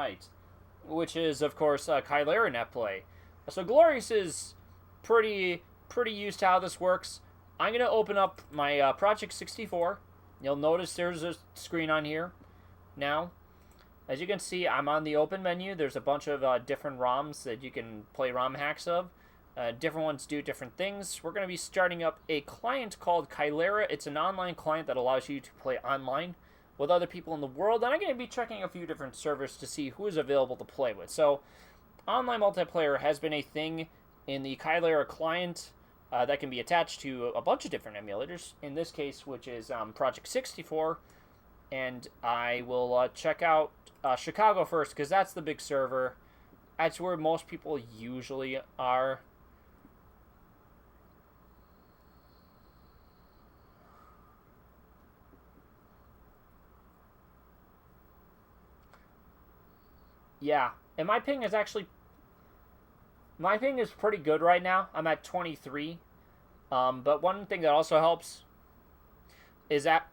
right. Which is, of course, Kaillera Netplay. So Glorious is pretty used to how this works. I'm going to open up my Project 64. You'll notice there's a screen on here now. As you can see, I'm on the open menu. There's a bunch of different ROMs that you can play ROM hacks of. Different ones do different things. We're going to be starting up a client called Kaillera. It's an online client that allows you to play online with other people in the world. And I'm going to be checking a few different servers to see who is available to play with. So, online multiplayer has been a thing in the Kaillera client that can be attached to a bunch of different emulators. In this case, which is Project 64. And I will check out Chicago first, because that's the big server. That's where most people usually are. Yeah, and my ping is actually... My ping is pretty good right now. I'm at 23. But one thing that also helps is that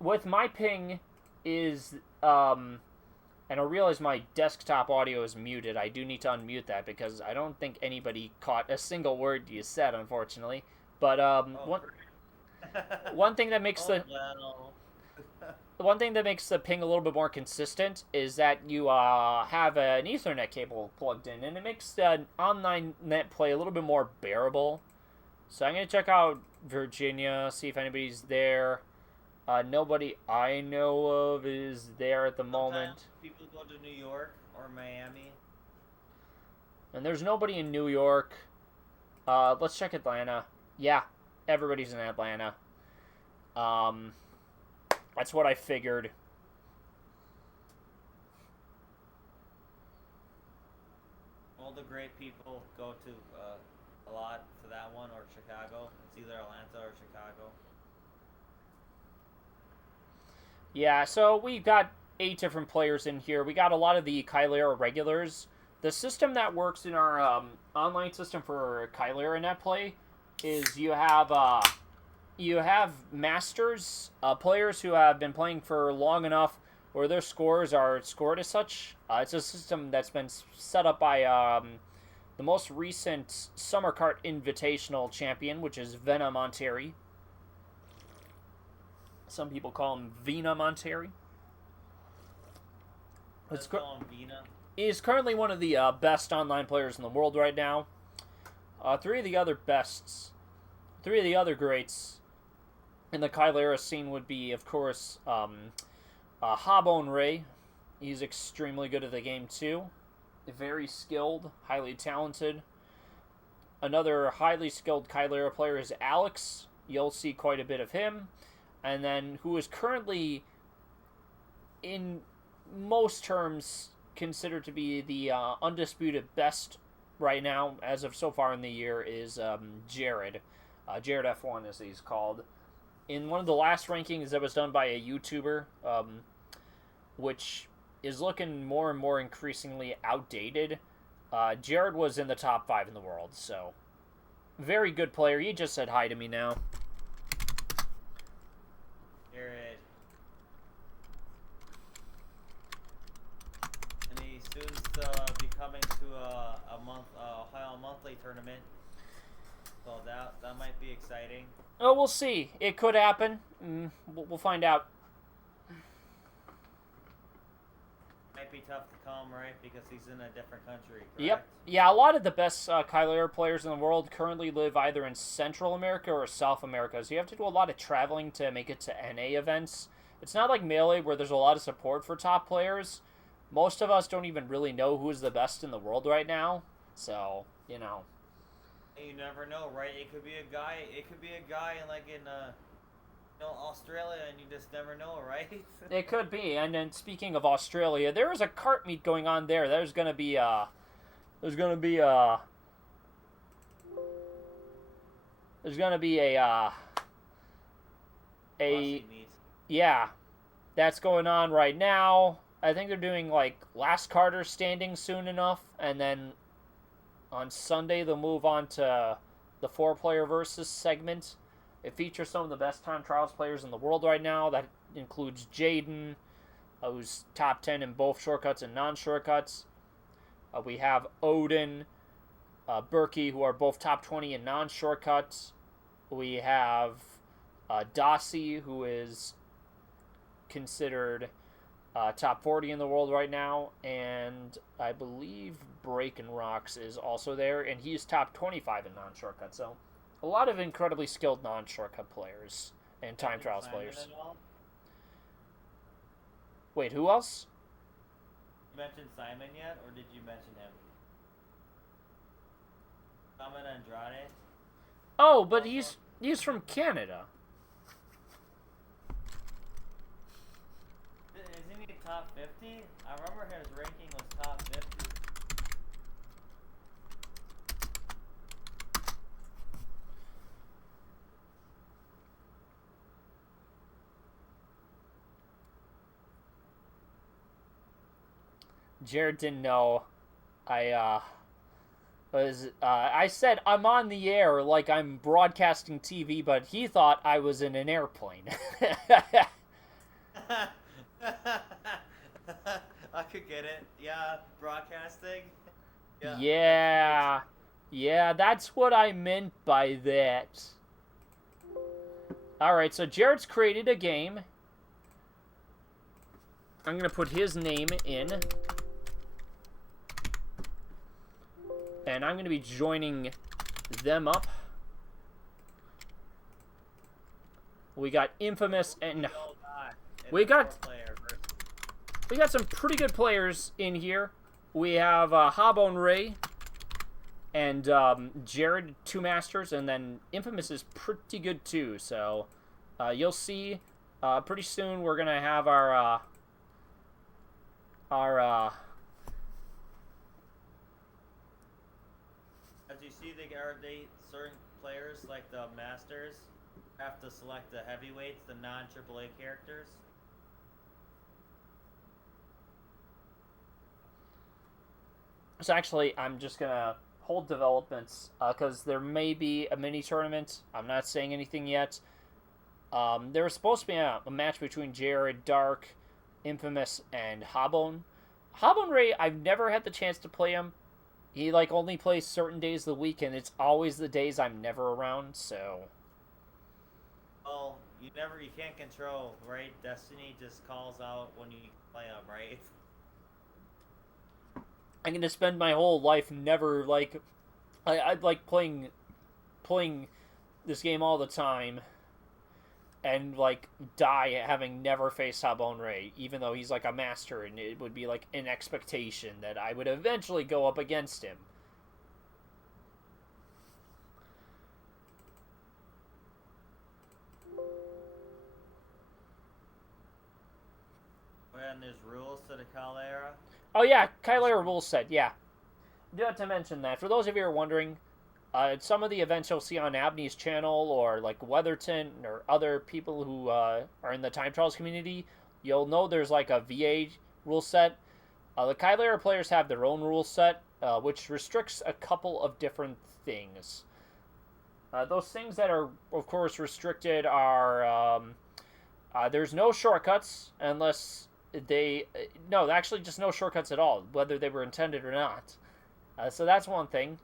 with my ping is... and I realize my desktop audio is muted. I do need to unmute that because I don't think anybody caught a single word you said, unfortunately. But one thing that makes one thing that makes the ping a little bit more consistent is that you have an Ethernet cable plugged in, and it makes the online net play a little bit more bearable. So I'm going to check out Virginia, see if anybody's there. Nobody I know of is there at the moment. People go to New York or Miami. And there's nobody in New York. Let's check Atlanta. Yeah, everybody's in Atlanta. That's what I figured. All the great people go to a lot to that one, or Chicago. It's either Atlanta or Chicago. Yeah, so we've got 8 different players in here. We got a lot of the Kaillera regulars. The system that works in our online system for Kaillera Netplay is you have masters, players who have been playing for long enough where their scores are scored as such. It's a system that's been set up by the most recent Summer Kart Invitational champion, which is Vena Monteri. Some people call him Vena Monteri. Let's call him Vena. He's currently one of the best online players in the world right now. Three of the other greats in the Kaillera scene would be, of course, Habone Ray. He's extremely good at the game too. Very skilled, highly talented. Another highly skilled Kaillera player is Alex. You'll see quite a bit of him. And then who is currently, in most terms, considered to be the undisputed best right now, as of so far in the year, is Jared. Jared F1, as he's called. In one of the last rankings that was done by a YouTuber, which is looking more and more increasingly outdated, Jared was in the top 5 in the world, so very good player. He just said hi to me now. Jared. And he's soon to be coming to a Ohio monthly tournament. So that might be exciting. Oh, we'll see. It could happen. We'll find out. Might be tough to come, right? Because he's in a different country, correct? Yep. Yeah, a lot of the best Kaillera players in the world currently live either in Central America or South America, so you have to do a lot of traveling to make it to NA events. It's not like Melee where there's a lot of support for top players. Most of us don't even really know who's the best in the world right now, so, you know. You never know, right? It could be a guy in Australia, and you just never know, right? It could be. And then speaking of Australia, there is a kart meet going on there. There's gonna be a yeah, that's going on right now. I think they're doing like last karter standing soon enough, and then on Sunday they'll move on to the 4-player versus segment. It features some of the best time trials players in the world right now. That includes Jaden, who's top 10 in both shortcuts and non-shortcuts. We have Odin, Berkey, who are both top 20 in non-shortcuts. We have Dossie, who is considered top 40 in the world right now, and I believe Breakin' Rocks is also there, and he's top 25 in non-shortcut. So, a lot of incredibly skilled non-shortcut players and time trials players. Wait, who else? You mentioned Simon yet, or did you mention him? Simon Andrade? Oh, but he's from Canada. Isn't he top 50? I remember his ranking was top 50. Jared didn't know. I said I'm on the air like I'm broadcasting TV, but he thought I was in an airplane. I could get it. Yeah, broadcasting. Yeah, that's what I meant by that. Alright, so Jared's created a game. I'm going to put his name in. And I'm going to be joining them up. We got Infamous and we got some pretty good players in here. We have Habon Ray and Jared, two masters, and then Infamous is pretty good too. So you'll see pretty soon we're gonna have our as you see, they certain players like the masters have to select the heavyweights, the non-AAA characters. So actually, I'm just gonna hold developments because there may be a mini tournament. I'm not saying anything yet. There was supposed to be a match between Jared, Dark, Infamous, and Habon. Habon Ray, I've never had the chance to play him. He only plays certain days of the week, and it's always the days I'm never around. So. Well, you can't control, right? Destiny just calls out when you play him, right? I'm gonna spend my whole life never I'd like playing this game all the time, and die having never faced Habon Ray, even though he's a master, and it would be an expectation that I would eventually go up against him. And there's rules to the Kaillera. Oh yeah, Kaillera rule set, yeah. Do have to mention that. For those of you who are wondering, some of the events you'll see on Abney's channel, or Weatherton, or other people who are in the time trials community, you'll know there's a VA rule set. The Kaillera players have their own rule set, which restricts a couple of different things. Those things that are, of course, restricted are there's no shortcuts unless no, actually just no shortcuts at all, whether they were intended or not. So that's one thing.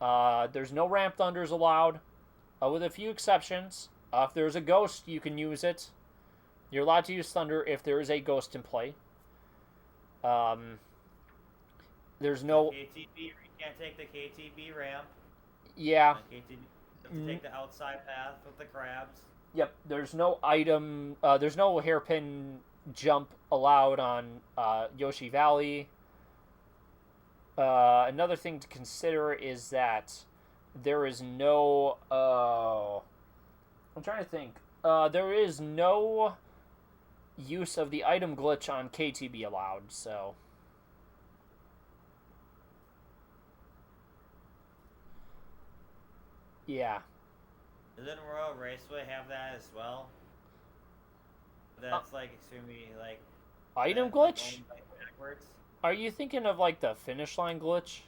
There's no ramp thunders allowed, with a few exceptions. If there's a ghost, you can use it. You're allowed to use thunder if there is a ghost in play. There's no KTB. You can't take the KTB ramp. Yeah. KTB, you have to take the outside path with the crabs. Yep. There's no item. There's no hairpin jump allowed on Yoshi Valley. Another thing to consider is that there is no. I'm trying to think. There is no use of the item glitch on KTB allowed, so. Yeah. Doesn't Royal Raceway have that as well? That's extremely item glitch? Backwards. Are you thinking of the finish line glitch?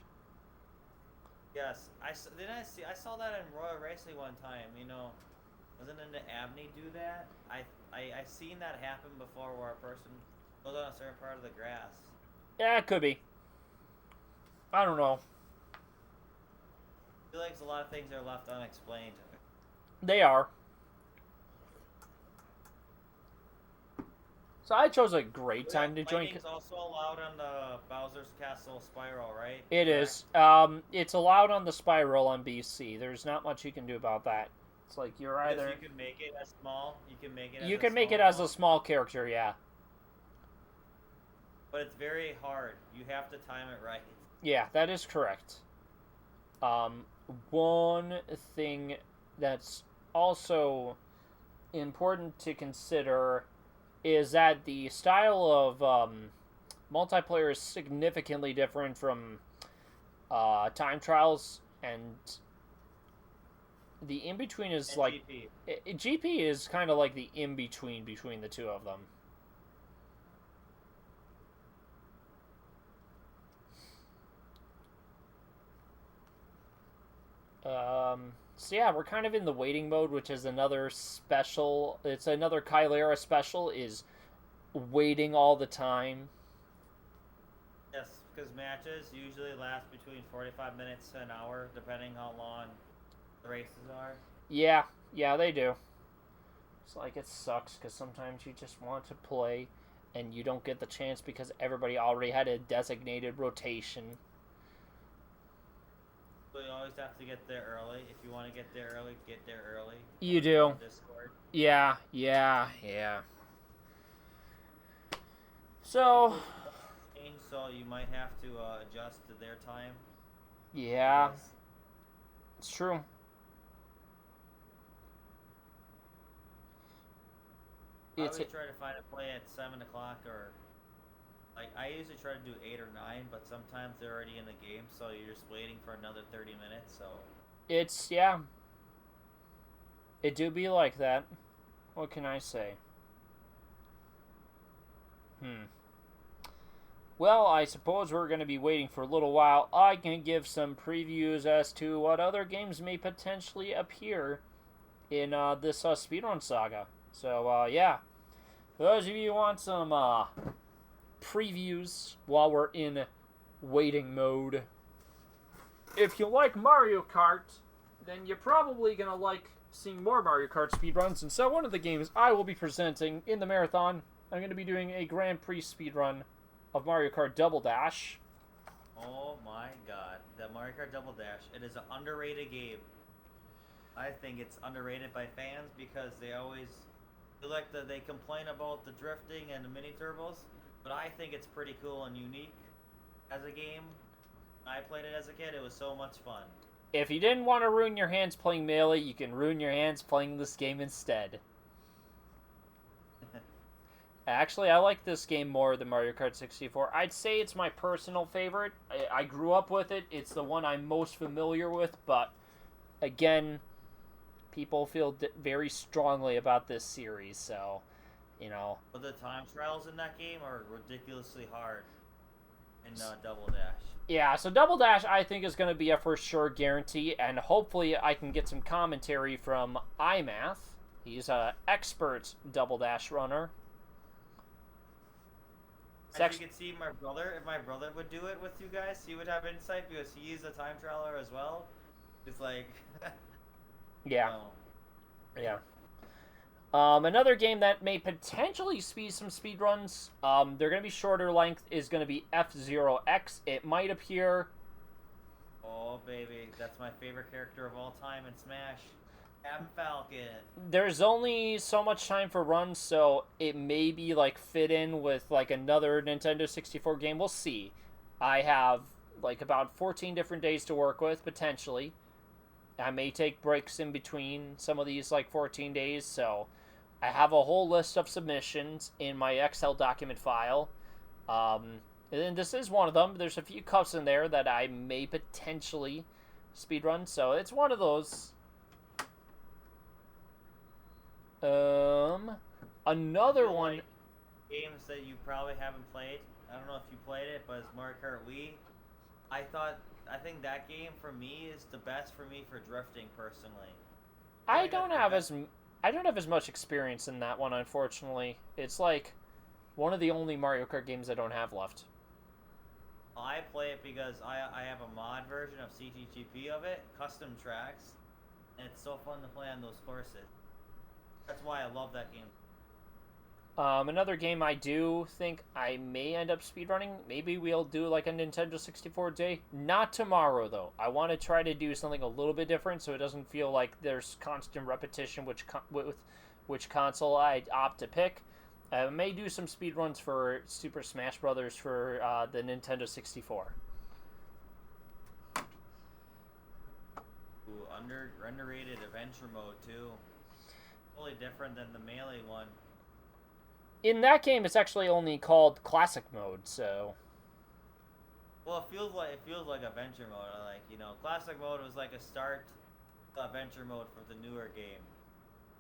Yes, I saw that in Royal Racing one time. Doesn't the Abney do that? I seen that happen before, where a person Goes on a certain part of the grass. Yeah, it could be. I don't know. I feel like there's a lot of things that are left unexplained. They are. So I chose a great time to join. Lightning's also allowed on the Bowser's Castle Spiral, right? It Correct? is. It's allowed on the spiral on BC. There's not much you can do about that. It's like you're either. You can make it as small. You can make it. You can make it as a small character, yeah. But it's very hard. You have to time it right. Yeah, that is correct. One thing that's also important to consider is that the style of multiplayer is significantly different from time trials, and the in-between is And like... GP. GP is kind of like the in-between between the two of them. So yeah, we're kind of in the waiting mode, which is another special. It's another Kaillera special, is waiting all the time. Yes, because matches usually last between 45 minutes to an hour, depending how long the races are. Yeah, they do. It's like, it sucks, because sometimes you just want to play, and you don't get the chance because everybody already had a designated rotation. So you always have to get there early. If you want to get there early, get there early. You do. Discord. Yeah. So you might have to adjust to their time. Yeah, it's true. I always try to find a play at 7 o'clock, or like I usually try to do 8 or 9, but sometimes they're already in the game, so you're just waiting for another 30 minutes. So it's it do be like that. What can I say? Well, I suppose we're going to be waiting for a little while. I can give some previews as to what other games may potentially appear in this speedrun saga. So, yeah. For those of you who want some previews while we're in waiting mode, if you like Mario Kart, then you're probably going to like seeing more Mario Kart speedruns. And so one of the games I will be presenting in the marathon, I'm going to be doing a Grand Prix speedrun of Mario Kart Double Dash. Oh my god, the Mario Kart Double Dash. It is an underrated game. I think it's underrated by fans because they always they complain about the drifting and the mini turbos, but I think it's pretty cool and unique as a game. I played it as a kid. It was so much fun. If you didn't want to ruin your hands playing Melee, you can ruin your hands playing this game instead. Actually, I like this game more than Mario Kart 64. I'd say it's my personal favorite. I grew up with it. It's the one I'm most familiar with, but again, people feel very strongly about this series, so, you know. But the time trials in that game are ridiculously hard in Double Dash. Yeah, so Double Dash I think is going to be a for sure guarantee, and hopefully I can get some commentary from iMath. He's an expert Double Dash runner. As you can see, my brother, if my brother would do it with you guys, he would have insight because he is a time trialer as well. It's like... Yeah. Yeah. Another game that may potentially speed some speedruns, they're going to be shorter length, is going to be F-Zero X. It might appear... Oh, baby. That's my favorite character of all time in Smash. Captain Falcon. There's only so much time for runs, so it may be, like, fit in with, like, another Nintendo 64 game. We'll see. I have, like, about 14 different days to work with, potentially. I may take breaks in between some of these, like, 14 days, so I have a whole list of submissions in my Excel document file. And this is one of them. There's a few cups in there that I may potentially speedrun, so it's one of those. Another one... Games that you probably haven't played. I don't know if you played it, but it's Mario Kart Wii. I think that game for me is the best for me for drifting personally. I don't have as much experience in that one, unfortunately. It's like One of the only Mario Kart games I don't have left. I play it because I have a mod version of CTGP of it, custom tracks, and it's so fun to play on those courses. That's why I love that game. Another game I do think I may end up speedrunning. Maybe we'll do like a Nintendo 64 day. Not tomorrow, though. I want to try to do something a little bit different so it doesn't feel like there's constant repetition with which console I opt to pick. I may do some speedruns for Super Smash Brothers for the Nintendo 64. Ooh, underrated adventure mode, too. Totally different than the Melee one. In that game, it's actually only called Classic Mode, so... Well, it feels like adventure mode. Like, you know, Classic mode was like a start adventure mode for the newer game.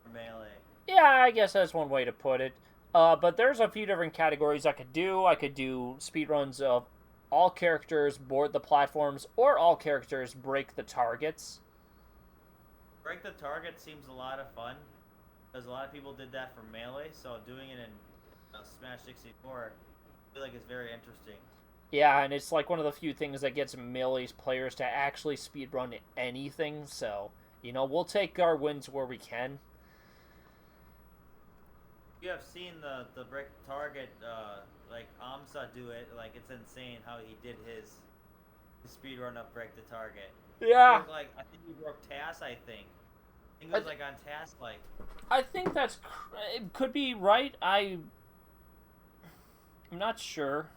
For Melee. Yeah, I guess that's one way to put it. But there's a few different categories I could do. I could do speedruns of all characters board the platforms, or all characters break the targets. Break the target seems a lot of fun, because a lot of people did that for Melee, so doing it in Smash 64, I feel like it's very interesting. Yeah, and it's like one of the few things that gets Melee's players to actually speedrun anything, so, you know, we'll take our wins where we can. You have seen the break target, like Amsa do it, like it's insane how he did his speedrun of break the target. Yeah. Like, I think he broke TAS, I think. I think it was like on TAS, like. I think that's, it could be right, I'm not sure.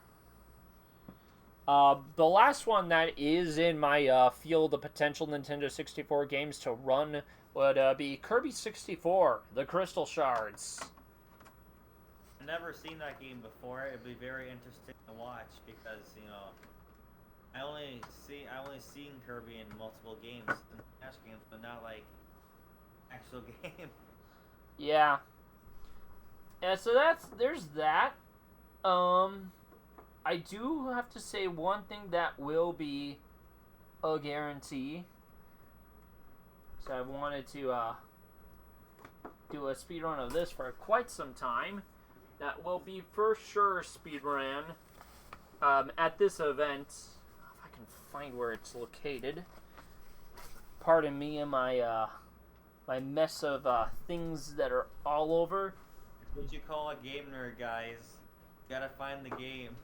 The last one that is in my field of potential Nintendo 64 games to run would be Kirby 64, The Crystal Shards. I've never seen that game before. It'd be very interesting to watch because, you know, I only seen Kirby in multiple games, in Smash games, but not like actual game. Yeah. Yeah, so there's that. I do have to say one thing that will be a guarantee. So I've wanted to do a speedrun of this for quite some time. That will be for sure speedrun at this event. If I can find where it's located. Pardon me and my my mess of things that are all over. What you call a game nerd, guys. You gotta find the game.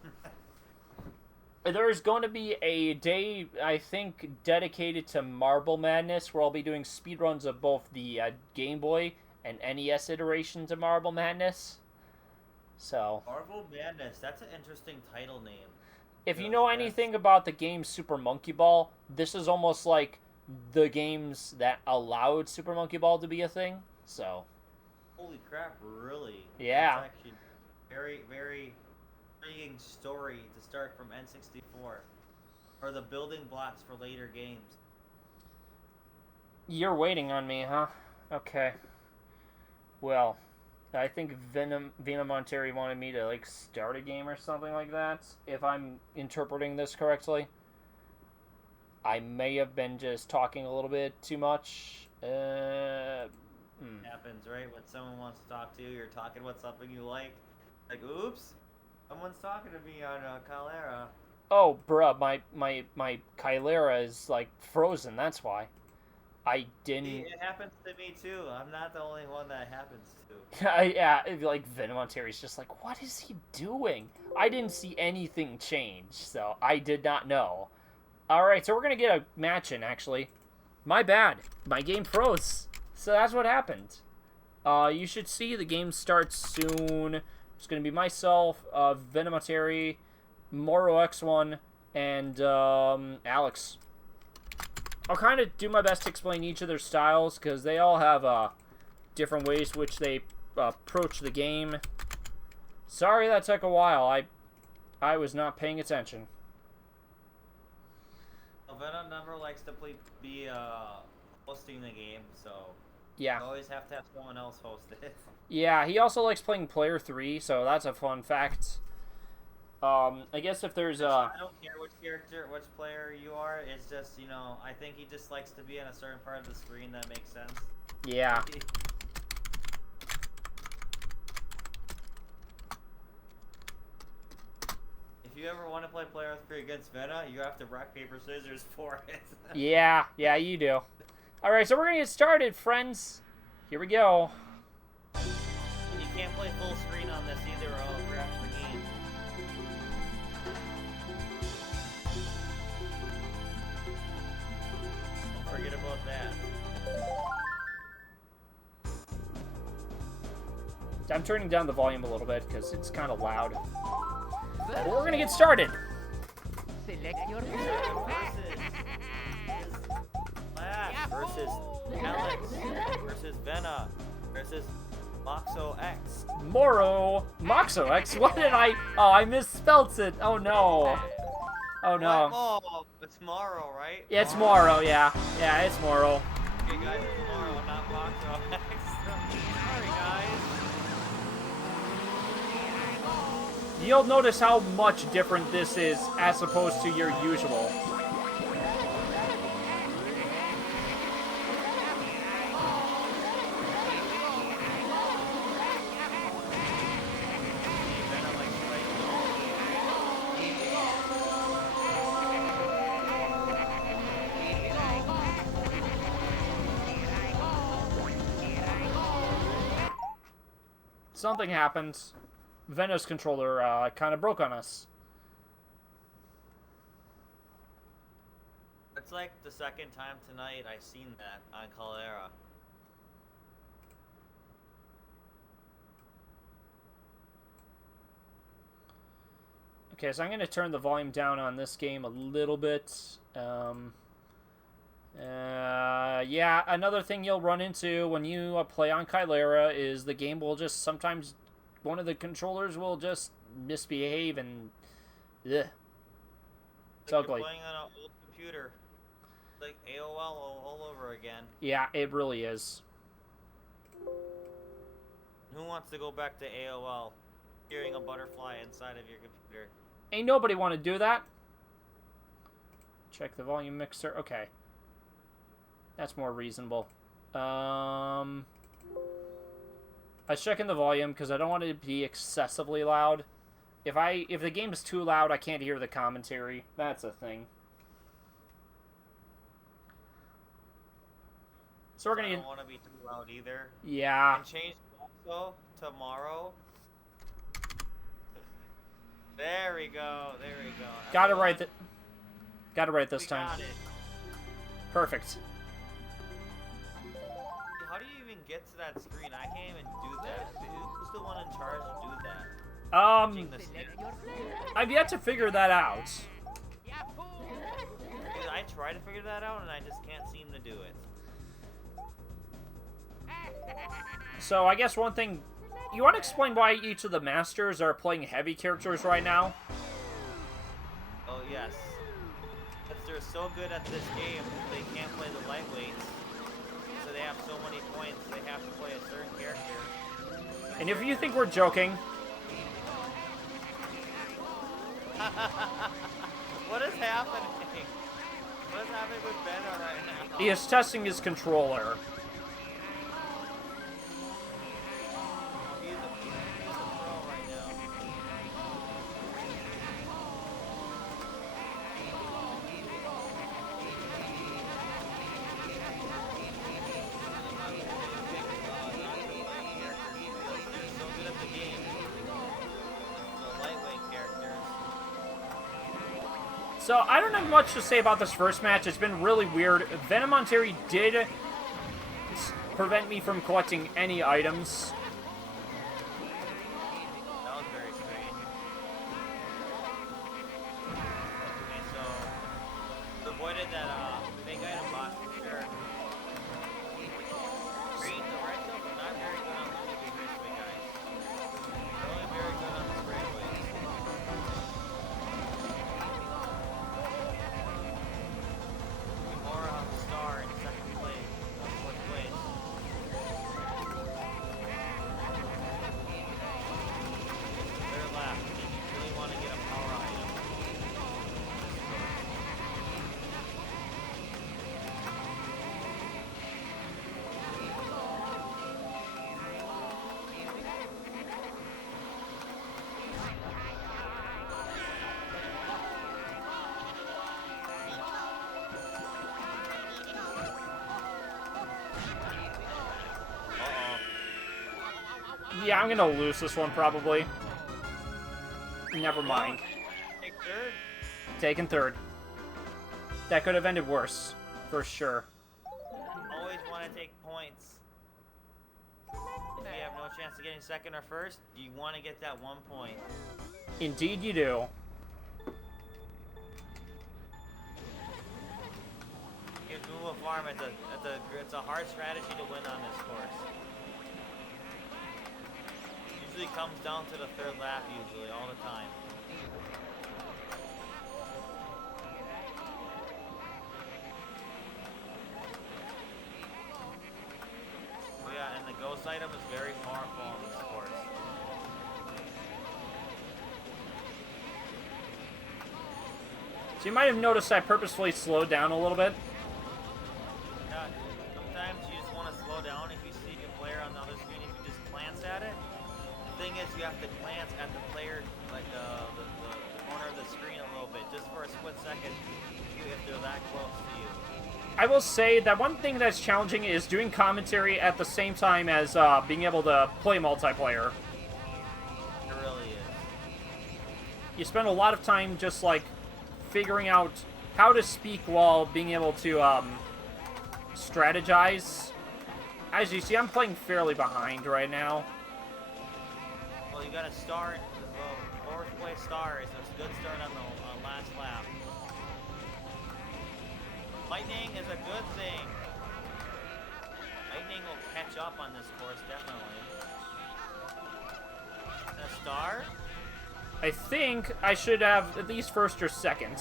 There's going to be a day, I think, dedicated to Marble Madness, where I'll be doing speedruns of both the Game Boy and NES iterations of Marble Madness. So, Marble Madness, that's an interesting title name. if you know anything about the game Super Monkey Ball, this is almost like the games that allowed Super Monkey Ball to be a thing. So, holy crap, really? Yeah. That's actually very, very intriguing story to start from N64. Or the building blocks for later games. You're waiting on me, huh? Okay. Well, I think Venom wanted me to, like, start a game or something like that, if I'm interpreting this correctly. I may have been just talking a little bit too much. Happens, right? When someone wants to talk to you, you're talking about something you like. Like, oops, someone's talking to me on Kaillera. Oh, bruh, my Kaillera is, like, frozen, that's why. I didn't... See, it happens to me, too. I'm not the only one that happens to. Yeah, like, Venomonteri's just like, what is he doing? I didn't see anything change, so I did not know. Alright, so we're gonna get a match in, actually. My bad. My game froze. So that's what happened. You should see the game starts soon. It's gonna be myself, Venomonteri, Moro X1, and Alex. I'll kind of do my best to explain each of their styles, because they all have different ways which they approach the game. Sorry that took a while. I was not paying attention. Well, Venom never likes to be hosting the game, so Yeah. you always have to have someone else host it. Yeah, he also likes playing player 3, so that's a fun fact. I guess if there's I don't care which character, which player you are. It's just, you know, I think he just likes to be on a certain part of the screen that makes sense. Yeah. If you ever want to play player 3 against Vena, you have to rock, paper, scissors for it. Yeah, you do. Alright, so we're gonna get started, friends. Here we go. You can't play full screen on this either, or it'll crash the game. Don't forget about that. I'm turning down the volume a little bit because it's kind of loud. But we're gonna get started. Select your Flash versus Alex versus Vena versus Moxo X. Moxo X. What did I? Oh, I misspelt it. Oh no. Oh no. Oh, it's Morrow, right? Yeah, it's Moro. Yeah, it's Moro. Okay, guys, it's Morrow, not Moxo X. Sorry, guys. You'll notice how much different this is as opposed to your usual. Something happened. Vena's controller kind of broke on us. It's like the second time tonight I've seen that on Kaillera. Okay, so I'm going to turn the volume down on this game a little bit. Yeah, another thing you'll run into when you play on Kaillera is the game will just sometimes... one of the controllers will just misbehave and... ugh. It's ugly. You're playing on an old computer. It's like AOL all over again. Yeah, it really is. Who wants to go back to AOL? Hearing a butterfly inside of your computer. Ain't nobody want to do that. Check the volume mixer. Okay. That's more reasonable. I was checking the volume because I don't want it to be excessively loud. If the game is too loud, I can't hear the commentary. That's a thing. So we're gonna. I don't want to be too loud either. Yeah. And change also tomorrow. There we go. There we go. Got it right. Got it right this time. Got it. Perfect. How do you even get to that screen? I can't even do that. Who's the one in charge to do that? Changing the screen. I've yet to figure that out. Dude, I try to figure that out and I just can't seem to do it. So I guess one thing, you want to explain why each of the masters are playing heavy characters right now? Oh yes. If they're so good at this game, they can't play the lightweights. So they have so many points, they have to play a certain character. And if you think we're joking... What is happening? What is happening with Beno right now? He is testing his controller. He's a pro right now. They're so good at the game. The lightweight characters. So I don't have much to say about this first match. It's been really weird. Venomanteri did prevent me from collecting any items. That was very strange. Okay, so avoided that big item box for sure. Green, the red stuff is not very good on the big raceway, guys. They're only very good on the straightaways. Kimura on the star in second place, fourth place. Third lap, if you really want to get a power item. Yeah, I'm gonna lose this one probably. Never mind. Take third. Taking third. That could have ended worse, for sure. Always want to take points. If you have no chance of getting second or first, you want to get that 1 point. Indeed you do. Here's Move a Farm. It's a hard strategy to win on this course. Usually comes down to the third lap, usually, all the time. Yeah, and the ghost item is very powerful on this course. So you might have noticed I purposefully slowed down a little bit. Yeah, sometimes you just want to slow down if you see a player on the other screen. If you just glance at it, the thing is you have to glance at the player, like the corner of the screen a little bit, just for a split second, if they're that close to you. I will say that one thing that's challenging is doing commentary at the same time as being able to play multiplayer. It really is. You spend a lot of time just, like, figuring out how to speak while being able to strategize. As you see, I'm playing fairly behind right now. Well, you got to start. Well, fourth place star is a good start on the last lap. Lightning is a good thing. Lightning will catch up on this course, definitely. A star? I think I should have at least first or second.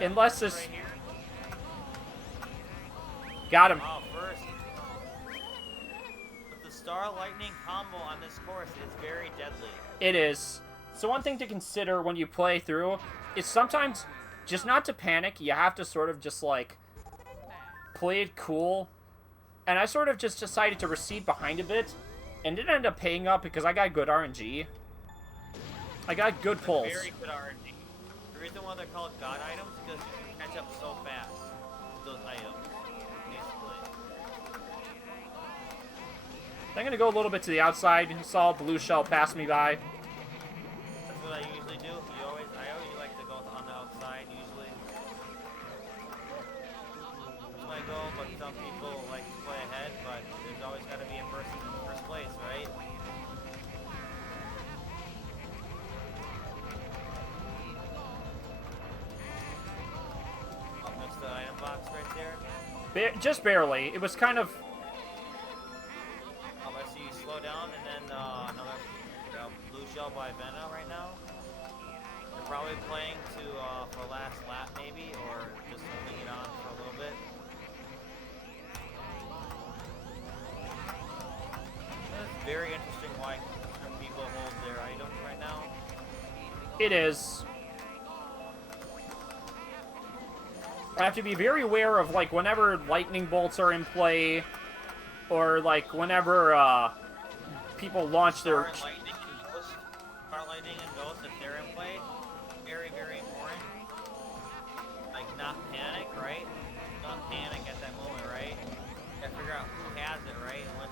Unless this... Right here. Got him. Oh, first. But the star lightning combo on this course is very deadly. It is. So one thing to consider when you play through is sometimes just not to panic. You have to sort of just, like, play it cool. And I sort of just decided to recede behind a bit. And it ended up paying up because I got good RNG. I got good pulls. Very good RNG. The reason why they're called god items is because you can catch up so fast with those items, basically. I'm going to go a little bit to the outside. Saw blue shell pass me by. That's what I usually do. I always like to go on the outside, usually. That's when I go, but some people like to play ahead, but there's always got to be a person in the first place, right? Oh, missed the item box right there. Just barely. It was kind of... Oh, I see you slow down, and then another blue shell by Vena right now. They're probably playing to for last lap maybe, or just holding it on for a little bit. It's very interesting why some people hold their items right now. It is. I have to be very aware of, like, whenever lightning bolts are in play, or, like, whenever, people launch their... Star lightning and ghost, if they're in play, very, very important. Like, not panic, right? Not panic at that moment, right? You gotta figure out who has it, right? And which,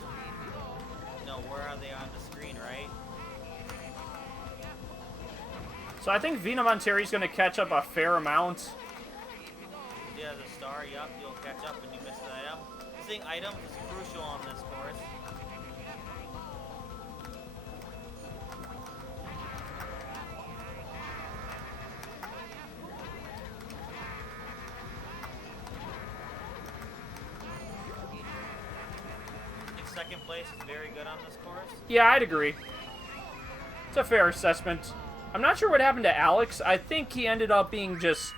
where are they on the screen, right? So I think Vina Monteri's going to catch up a fair amount. Yeah, the star, yup, you'll catch up when you miss the item. Missing items is crucial on this course. I think second place is very good on this course. Yeah, I'd agree. It's a fair assessment. I'm not sure what happened to Alex. I think he ended up being just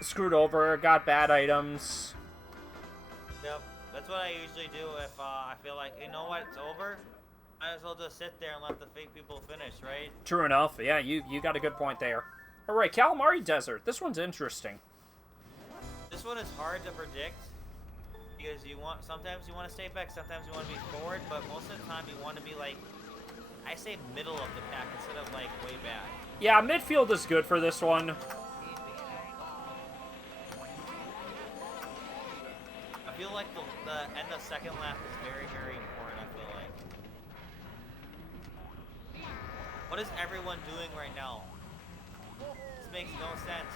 screwed over, got bad items. Yep, that's what I usually do if I feel like, you know what, it's over. I might as well just sit there and let the fake people finish, right? True enough. Yeah, you got a good point there. All right, Calamari Desert. This one's interesting. This one is hard to predict because sometimes you want to stay back, sometimes you want to be forward, but most of the time you want to be like, I say middle of the pack instead of like way back. Yeah, midfield is good for this one. feel like the end of second lap is very, very important, I feel like. What is everyone doing right now? This makes no sense.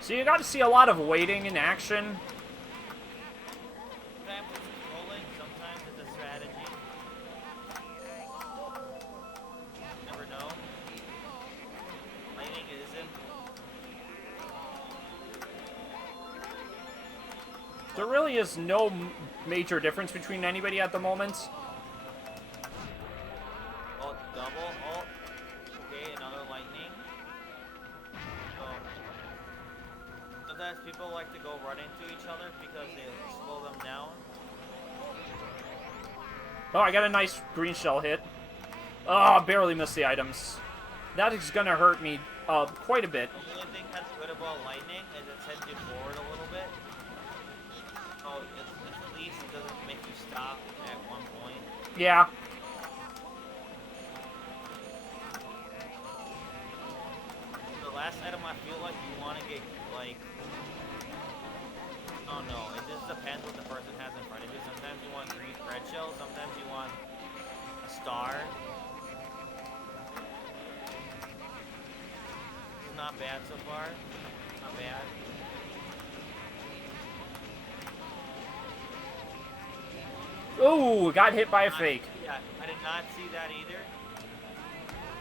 So you got to see a lot of waiting in action. Sometimes it's rolling, sometimes it's a strategy. Never know. Lightning isn't. There really is no major difference between anybody at the moment. Oh, double. Oh, okay, another lightning. So, sometimes people like to go run into each other because they slow them down. Oh, I got a nice green shell hit. Oh, barely missed the items. That is going to hurt me quite a bit. The only thing that's good about lightning is it sends you forward a little bit. Oh, at least it doesn't make you stop at one point. Yeah. The last item I feel like you want to get, like, oh no, it just depends what the person has in front of you. Sometimes you want green red shell, sometimes you want a star. It's not bad so far. Not bad. Ooh, got hit by a fake. Yeah, I did not see that either.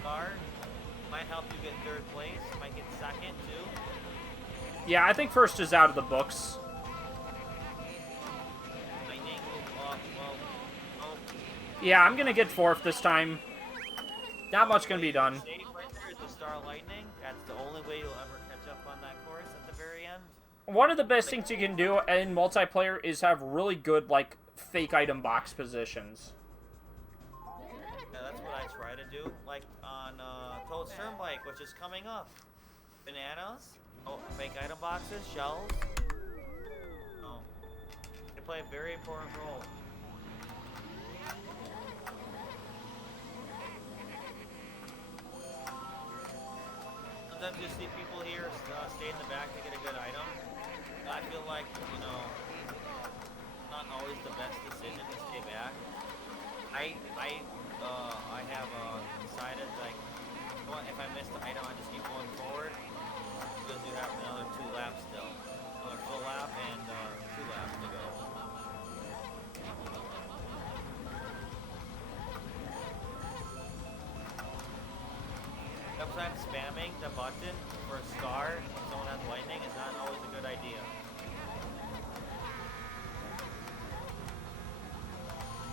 Star might help you get third place. Might get second too. Yeah, I think first is out of the books. Lightning. Oh. Yeah, I'm going to get fourth this time. Not much going to be done. Safe right there is the star lightning. That's the only way you'll ever catch up on that course at the very end. One of the best things you can do in multiplayer is have really good, like, fake item box positions. Yeah, that's what I try to do. Like on Toad's Turnpike, which is coming up. Bananas. Oh, fake item boxes, shells. Oh. They play a very important role. Sometimes you see people here stay in the back to get a good item. I feel like, you know, not always the best decision to stay back. I have decided, like, if I miss the item, I just keep going forward because you have another 2 laps still, another full lap and 2 laps to go. Sometimes spamming the button for a star if someone has lightning is not always a good idea.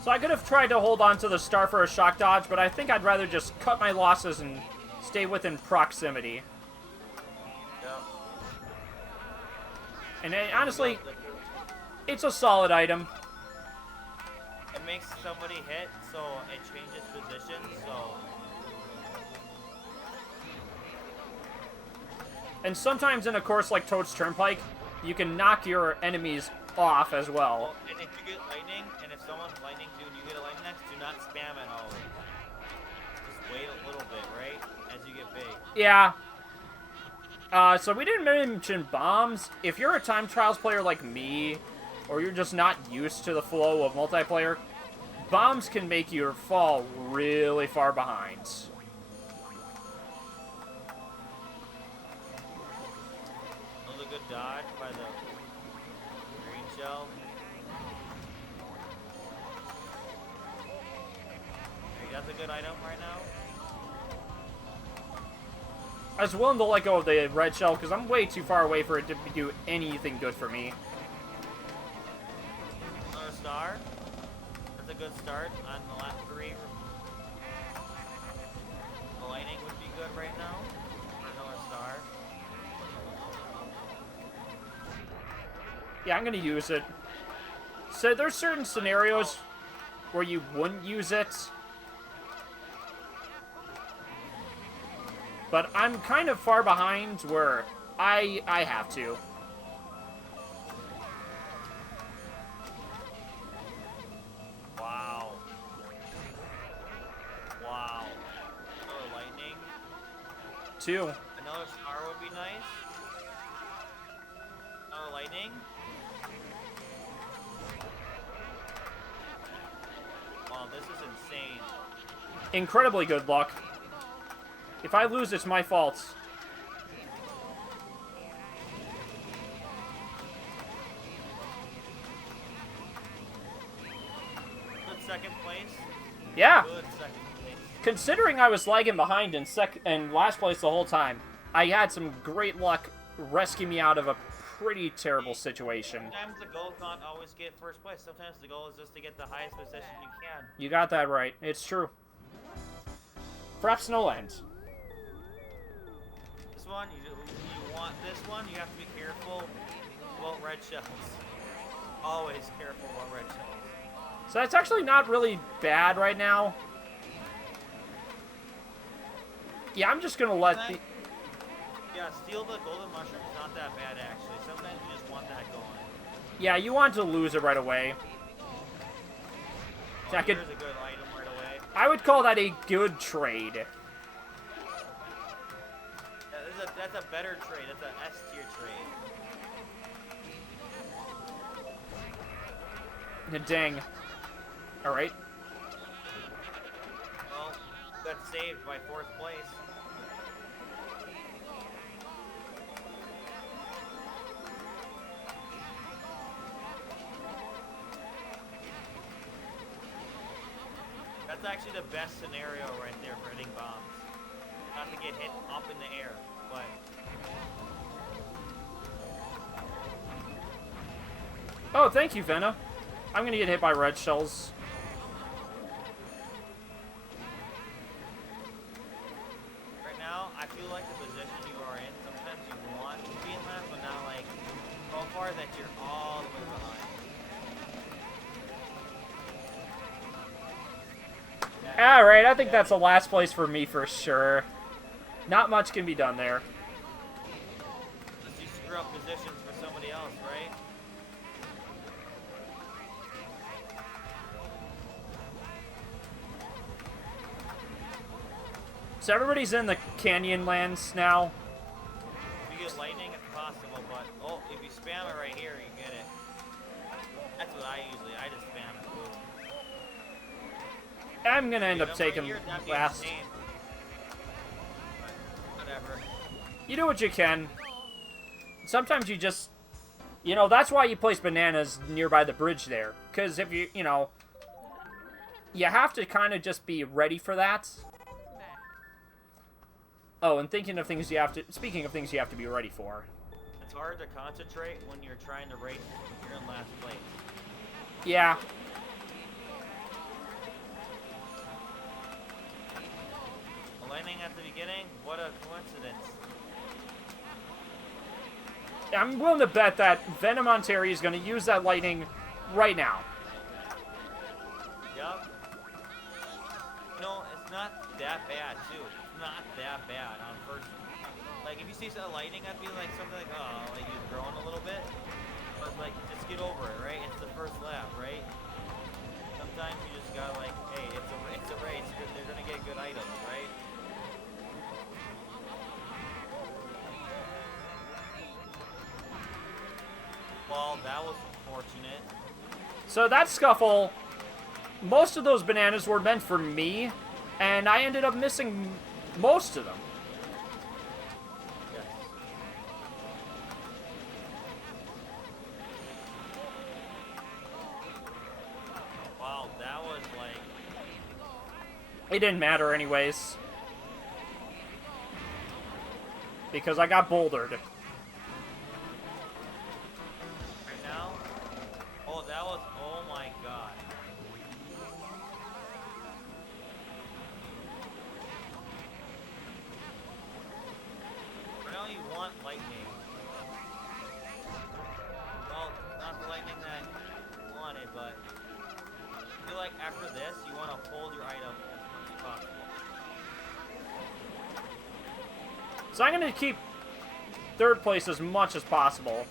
So I could have tried to hold on to the star for a shock dodge, but I think I'd rather just cut my losses and stay within proximity. Yeah. And honestly, it's a solid item. It makes somebody hit, so it changes position, so... And sometimes in a course like Toad's Turnpike, you can knock your enemies off as well. And if you get lightning, and if someone's lightning you and you get a lightning next, do not spam it always. Just wait a little bit, right? As you get big. Yeah. So we didn't mention bombs. If you're a time trials player like me, or you're just not used to the flow of multiplayer, bombs can make you fall really far behind. Another good dodge by the green shell. Hey, that's a good item right now. I was willing to let go of the red shell because I'm way too far away for it to do anything good for me. Another star. That's a good start on the last 3. The lightning would be good right now. Another star. Yeah, I'm going to use it. So there's certain scenarios where you wouldn't use it. But I'm kind of far behind where I have to. Wow. too. Another star would be nice. Another lightning. Wow, this is insane. Incredibly good luck. If I lose, it's my fault. Good second place. Yeah. Good second place. Considering I was lagging behind in last place the whole time, I had some great luck rescuing me out of a pretty terrible situation. Sometimes the goal can't always get first place. Sometimes the goal is just to get the highest position you can. You got that right. It's true. Perhaps no land. This one, you want this one, you have to be careful about red shells. Always careful about red shells. So that's actually not really bad right now. Yeah, I'm just gonna let the... Yeah, steal the golden mushroom is not that bad, actually. Sometimes you just want that going. Yeah, you want to lose it right away. Oh, I could... here's a good item right away. I would call that a good trade. Yeah, that's a better trade. That's an S tier trade. Dang. Alright. Well, got saved by 4th place. That's actually the best scenario right there for hitting bombs. Not to get hit up in the air, but... Oh, thank you, Venna. I'm gonna get hit by red shells. Right now, I feel like the position you are in, sometimes you want to be in that, but not like so far that you're all the way behind. Alright, I think that's the last place for me for sure. Not much can be done there. Unless you screw up positions for somebody else, right? So everybody's in the canyon lands now. If you get lightning, it's possible, but oh, if you spam it right here, you get it. That's what I just spam it. Boom. I'm gonna end up Right taking here, that'd be last. insane. But whatever. You do what you can. Sometimes you just... You know, that's why you place bananas nearby the bridge there. Because if you, you know... You have to kind of just be ready for that. Oh, and thinking of things you have to... Speaking of things you have to be ready for. It's hard to concentrate when you're trying to race when you're in last place. Yeah. The lightning at the beginning, what a coincidence. I'm willing to bet that Venom Ontario is going to use that lightning right now. Yup. No, it's not that bad, too. It's not that bad on first. Like, if you see some lightning, I'd be like something like, oh, like you've grown a little bit. But, like, just get over it, right? It's the first lap, right? Sometimes you just gotta, like, hey, it's a race. They're gonna get good items, right? Well, that was fortunate. So that scuffle, most of those bananas were meant for me, and I ended up missing most of them. Yes. Wow, that was like... It didn't matter anyways. Because I got bouldered. Right now? Oh, that was... Oh my god. Right now you want lightning. Well, not the lightning that you wanted, but... I feel like after this, you want to hold your item as much as possible. So I'm going to keep third place as much as possible.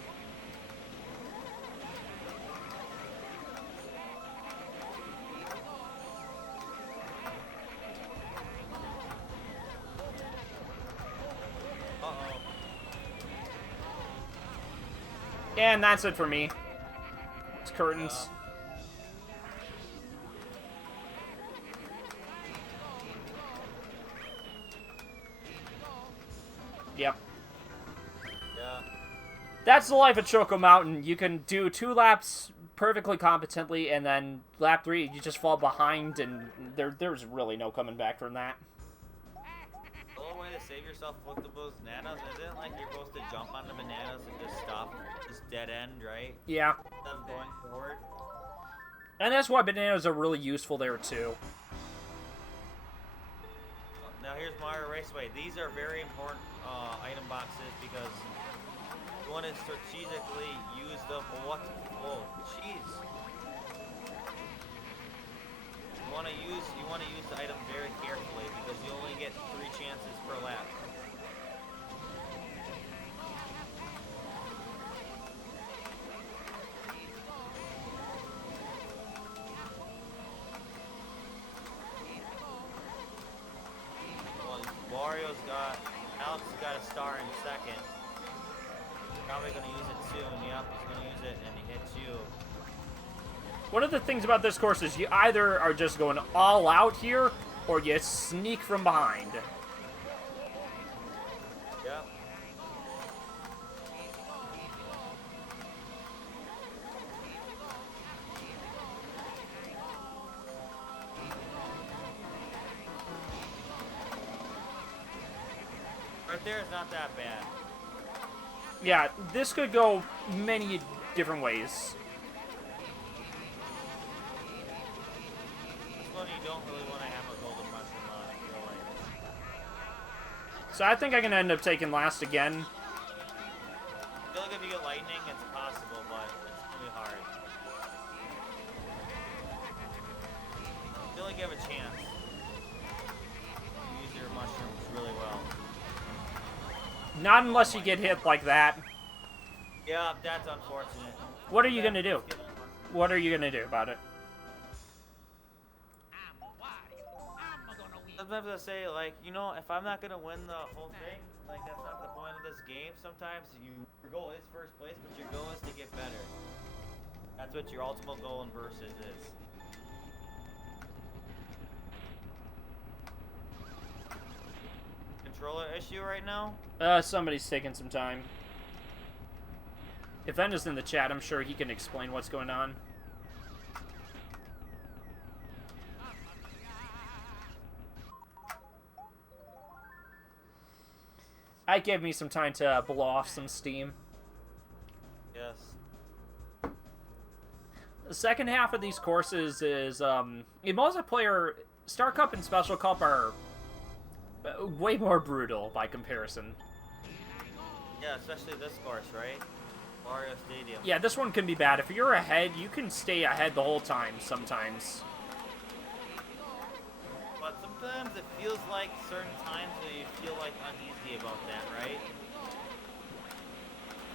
And that's it for me. It's curtains. Yep. Yeah. That's the life of Choco Mountain. You can do 2 laps perfectly competently, and then lap 3, you just fall behind, and there's really no coming back from that. The only way to save yourself with those bananas isn't like you're supposed to jump on the bananas and just stop, just dead end, right? Yeah. Instead of going forward. And that's why bananas are really useful there, too. Now here's Mario Raceway. These are very important item boxes because you want to strategically use them. What? Oh, jeez. You want to use the item very carefully because you only get 3 chances per lap. Alex got a star in second. Probably gonna use it soon. Yep, he's gonna use it, and he hits you. One of the things about this course is you either are just going all out here, or you sneak from behind. Yep. Right there is not that bad. Yeah, this could go many different ways. This one you don't really want to have a golden mushroom on, I feel like. So I think I'm going to end up taking last again. I feel like if you get lightning, it's possible, but it's really hard. I feel like you have a chance. You use your mushrooms really well. Not unless you get hit like that. Yeah, that's unfortunate. What are you going to do? What are you going to do about it? Sometimes I say, like, you know, if I'm not going to win the whole thing, like, that's not the point of this game. Sometimes your goal is first place, but your goal is to get better. That's what your ultimate goal in Versus is. Controller issue right now? Somebody's taking some time. If Enda's in the chat, I'm sure he can explain what's going on. It gave me some time to blow off some steam. Yes. The second half of these courses is, in multiplayer, Star Cup and Special Cup are way more brutal by comparison. Yeah, especially this course, right? Mario Stadium. Yeah, this one can be bad. If you're ahead, you can stay ahead the whole time sometimes. But sometimes it feels like certain times that you feel like uneasy about that, right?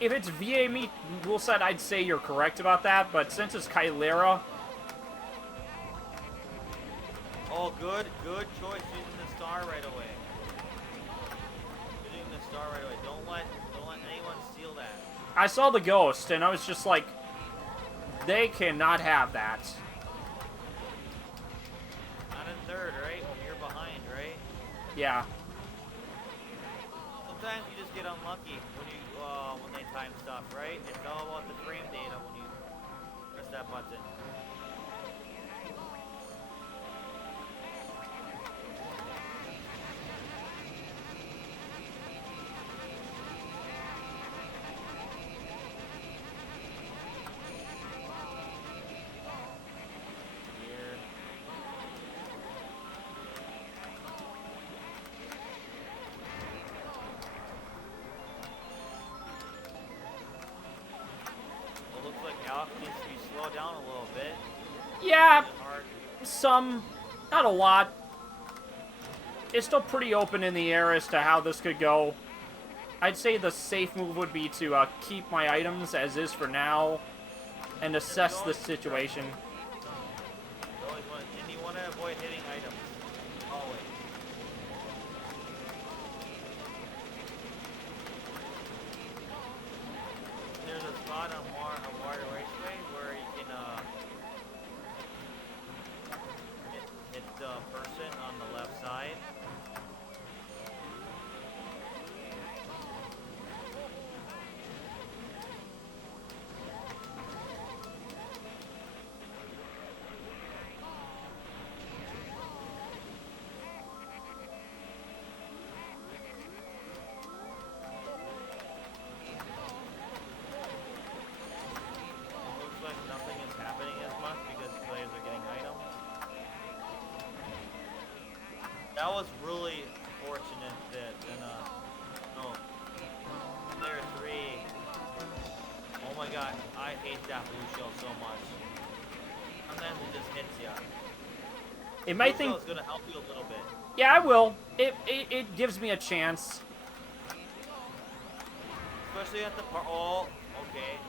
If it's VA meet rule set, I'd say you're correct about that, but since it's Kaillera... Oh, good choice using the star right away. Using the star right away. Don't let anyone steal that. I saw the ghost, and I was just like, they cannot have that. Not in third, right? When you're behind, right? Yeah. Sometimes you just get unlucky when they time stuff, right? It's all about the frame data when you press that button. Down a little bit. Yeah, some, not a lot. It's still pretty open in the air as to how this could go. I'd say the safe move would be to keep my items as is for now and assess the situation. And you want to avoid hitting items. Always. There's a spot on That was really fortunate that no, player 3. Oh my god, I hate that blue shell so much. Sometimes it just hits you. It might Blue think... shell's gonna help you a little bit. Yeah, I will. It gives me a chance. Especially at the part. Oh, okay.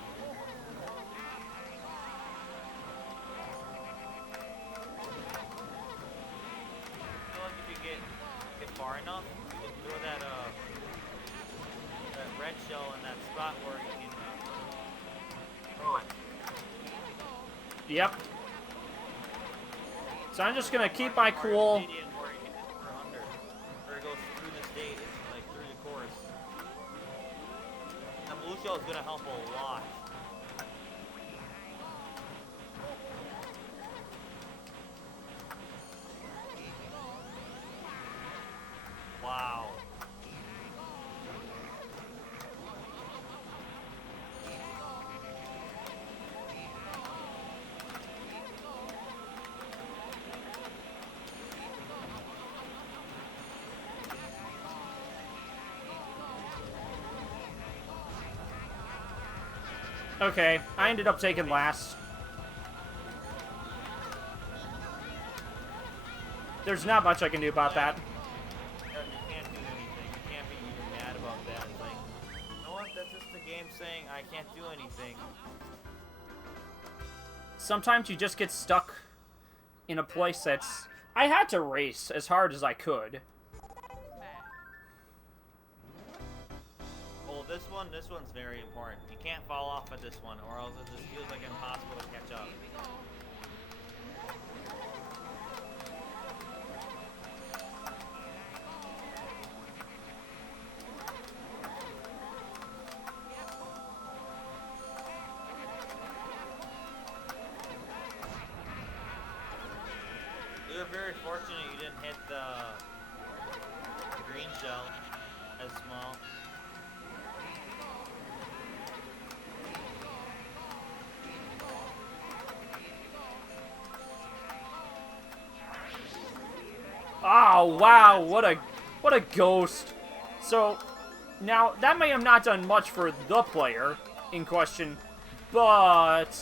I feel like if you get far enough, you can throw that red shell in that spot where you can throw it. Yep. So I'm just gonna keep my cool. Where it goes through the stage, like through the course. That blue shell is gonna help a lot. Wow. Okay, I ended up taking last. There's not much I can do about that. You can't do anything. You can't be even mad about that. Like, you know what? That's just the game saying I can't do anything. Sometimes you just get stuck in a place that's... I had to race as hard as I could. Well, this one's very important. You can't fall off at this one, or else it just feels like impossible to catch up. You're very fortunate you didn't hit the green shell as small. Oh, wow, what a ghost. So, now, that may have not done much for the player in question, but...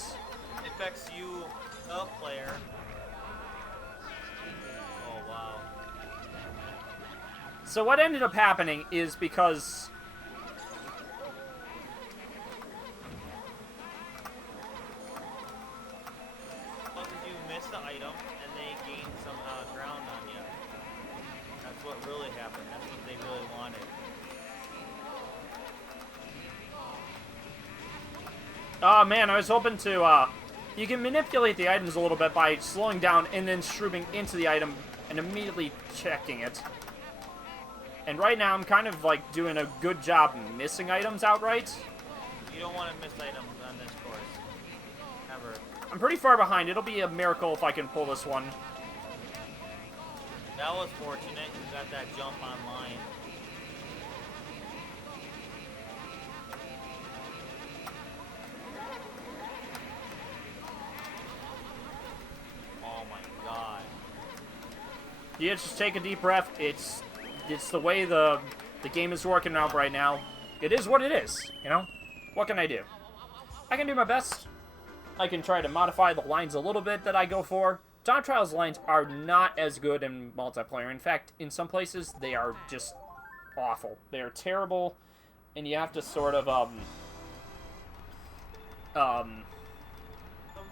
It affects you, the player. Oh, wow. So what ended up happening is because... Well, did you miss the item, and they gained some ground on you. That's what really happened. That's what they really wanted. Oh man, I was hoping to, you can manipulate the items a little bit by slowing down and then shrooming into the item and immediately checking it. And right now I'm kind of, like, doing a good job missing items outright. You don't want to miss items on this course. Ever. I'm pretty far behind. It'll be a miracle if I can pull this one. That was fortunate. You got that jump online. Oh my god. Yeah, just take a deep breath. It's the way the game is working out right now. It is what it is, you know? What can I do? I can do my best. I can try to modify the lines a little bit that I go for. Time Trials lines are not as good in multiplayer. In fact, in some places, they are just awful. They are terrible, and you have to sort of, Sometimes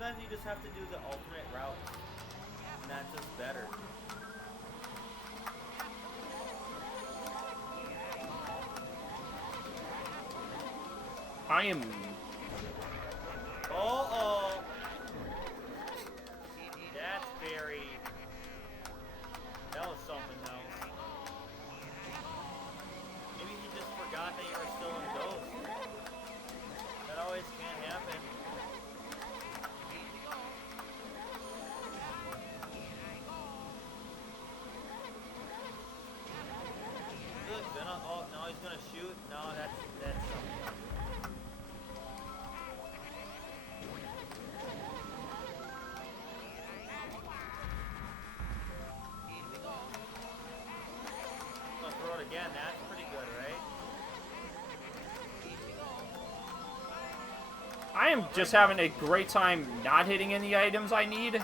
you just have to do the alternate route. And that's just better. I am... Uh-oh. That's very... That was something else. Maybe he just forgot that you were still in Ghost. That always can happen. Look, oh, now he's gonna shoot. No, that's something else. again, that's pretty good, right? I am just having a great time not hitting any items I need.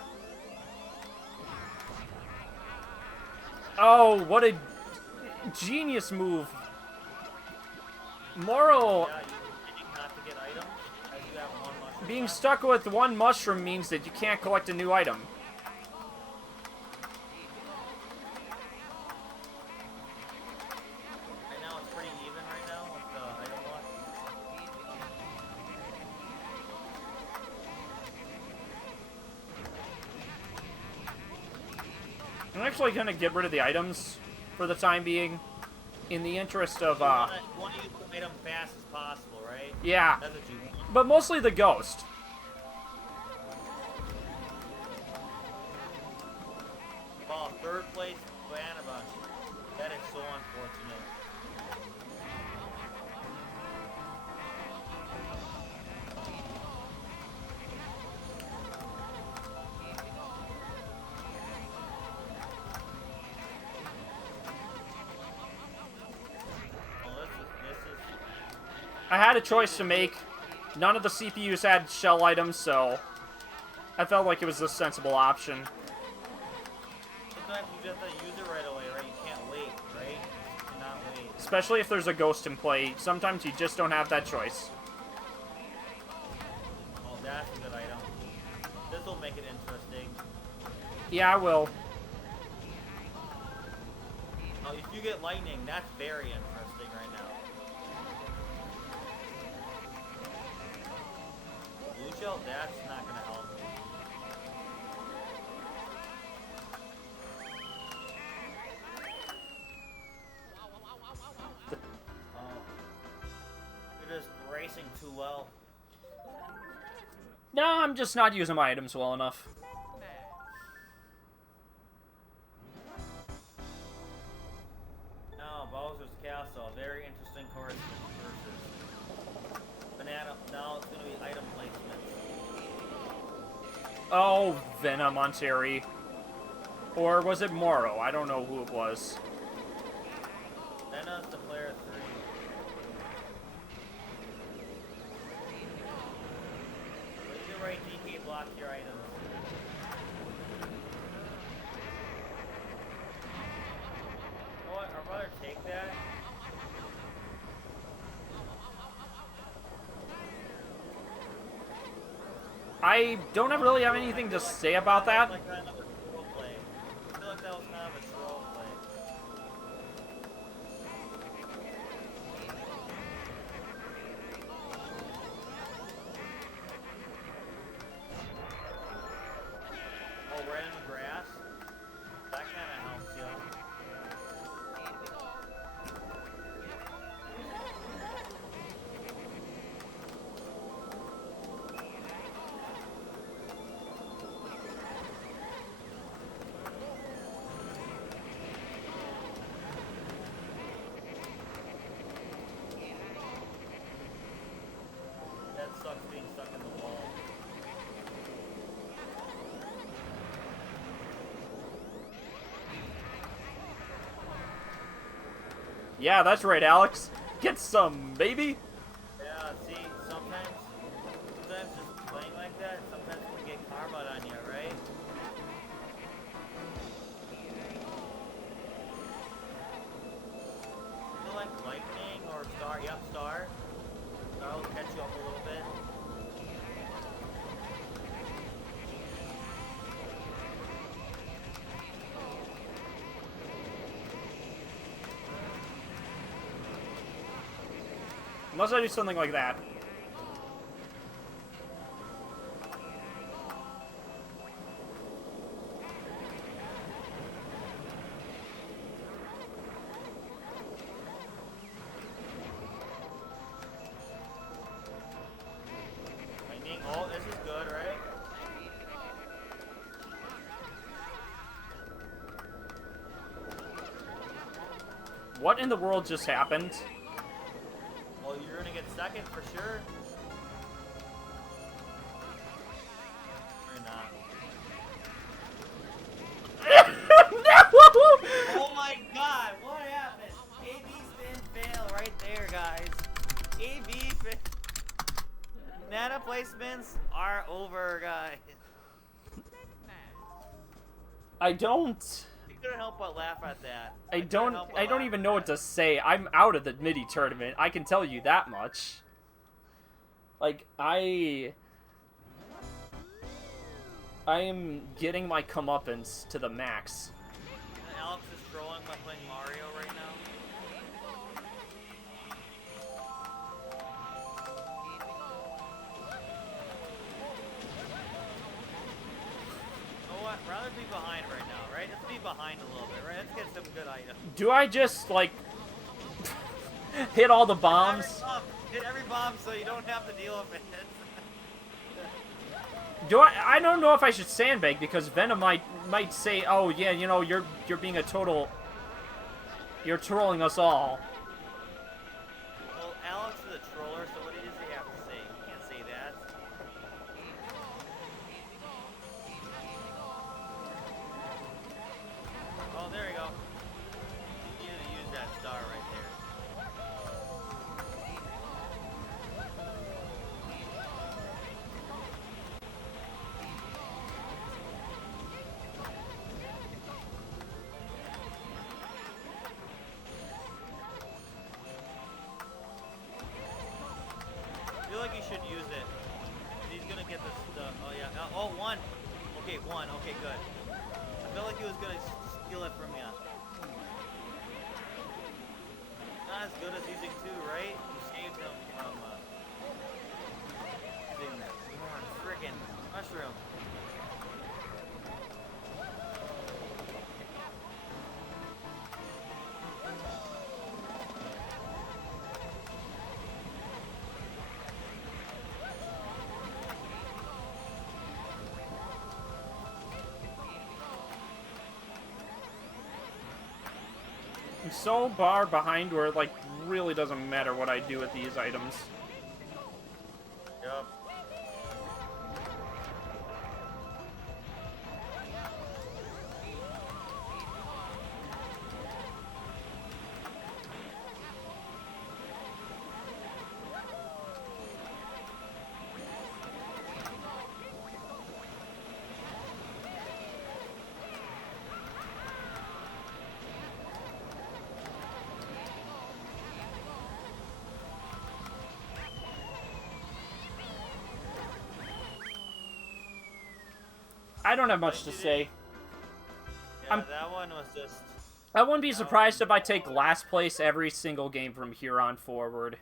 Oh, what a genius move. Moro, Yeah, you have to get items as you have one mushroom being left. stuck with one mushroom means that you can't collect a new item. Right now it's pretty even right now with the item luck. I'm actually going to get rid of the items for the time being, in the interest of, You want to use the item fast as possible, right? yeah, That's what you want. but mostly the ghost. Well, third place banana bunch. That is so unfortunate. Well, this is I had a choice to make. None of the CPUs had shell items, so I felt like it was a sensible option. sometimes you just have to use it right away, right? You can't wait, right? You cannot wait. Especially if there's a ghost in play. Sometimes you just don't have that choice. Oh, that's a good item. This will make it interesting. Yeah, I will. Oh, if you get lightning, that's very interesting right now. Blue shell, that's not gonna help. Oh, you're just racing too well. No, I'm just not using my items well enough. Now, Bowser's Castle, very interesting course versus banana. Now it's gonna be item placement. Oh, Venom on Terry. Or was it Moro? I don't know who it was. Venom's the player 3. But either way, DK block your items. You know what? I'd rather take that. I don't really have anything to say about that. Like kind of a troll play. I feel like that was kind of a troll play. Oh, right in the grass? That kind of helps you. That sucks being stuck in the wall. Yeah, that's right, Alex. Get some, baby. Yeah, see, sometimes just playing like that, sometimes you can get karma on you, right? Feel like lightning or star, yep, star. Star will catch you up a little bit. Unless I do something like that. Lightning, oh, this is good, right? What in the world just happened? Well, you're gonna get second for sure. You're not. No! Oh my god, what happened? right there, guys. AV nano placements are over, guys. I don't... You couldn't help but laugh at that. I don't even know what to say. I'm out of the MIDI tournament. I can tell you that much. Like, I am getting my comeuppance to the max. Alex is trolling by playing Mario right now. You know what? Rather be behind right now, right? Let's be behind a little bit, right? Let's get some good items. Do I just, like, hit all the bombs? Hit every bomb so you don't have to deal with it. Do I don't know if I should sandbag because Venom might say, "Oh yeah, you know, you're being a total, you're trolling us all." Well, Alex is a troller, so what does he have to say? He can't say that. Oh, there you go. You need to use that star right there. I feel like you should use it. He's gonna get the stuff. Oh yeah. Oh, one. Okay, one. Okay, good. I feel like he was gonna steal it from you. Not as good as using two, right? You saved him from using that friggin' mushroom. I'm so far behind where it, like, really doesn't matter what I do with these items. Yup. I don't have much to say. Yeah, that one was just... I wouldn't be surprised if I take last place every single game from here on forward.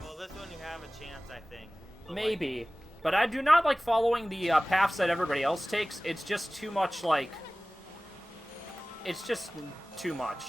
Well, this one you have a chance, I think. But Maybe. But I do not like following the paths that everybody else takes. It's just too much, like... It's just too much.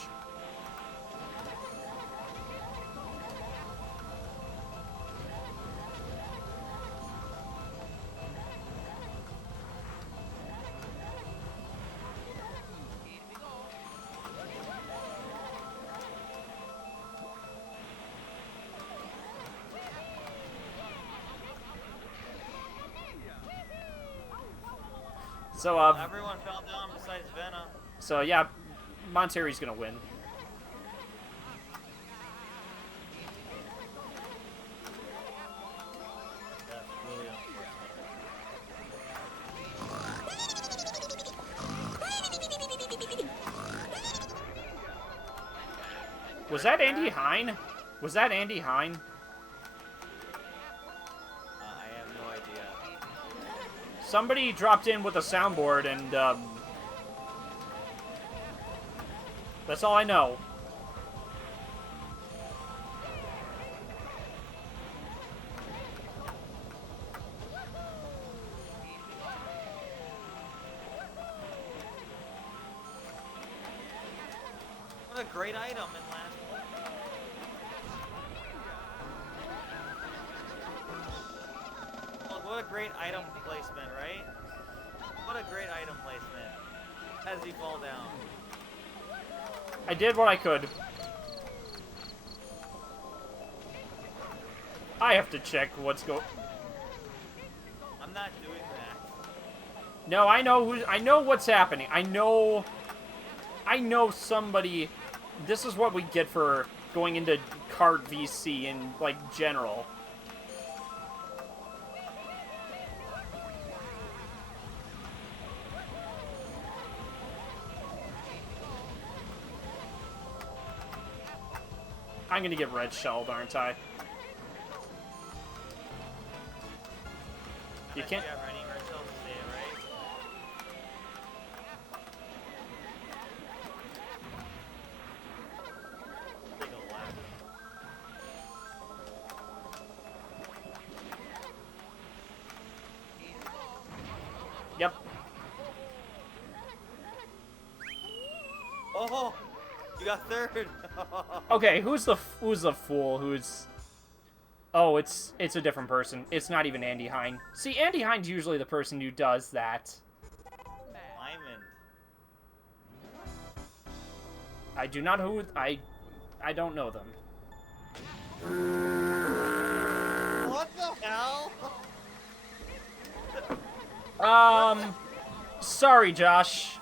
So, everyone fell down besides Venom. So, yeah, Monterey's gonna win. That's really unfortunate. Was that Andy Hine? Was that Andy Hine? I have no idea. Somebody dropped in with a soundboard and, that's all I know. What a great item in last one. Look, what a great item placement, right? What a great item placement. As he fall down. I did what I could. I have to check what's I'm not doing that. No, I know what's happening. I know I know somebody. This is what we get for going into kart VC in like general. I'm gonna get red shelled, aren't I? You can't. Yeah, ready, Rachel, stay right. Take a left. Yep. Oh, you got third. Okay, who's the fool? Who's? Oh, it's a different person. It's not even Andy Hine. See, Andy Hine's usually the person who does that. Lyman. I do not who I don't know them. What the hell? Sorry, Josh.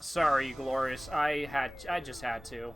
Sorry, Glorious. I just had to.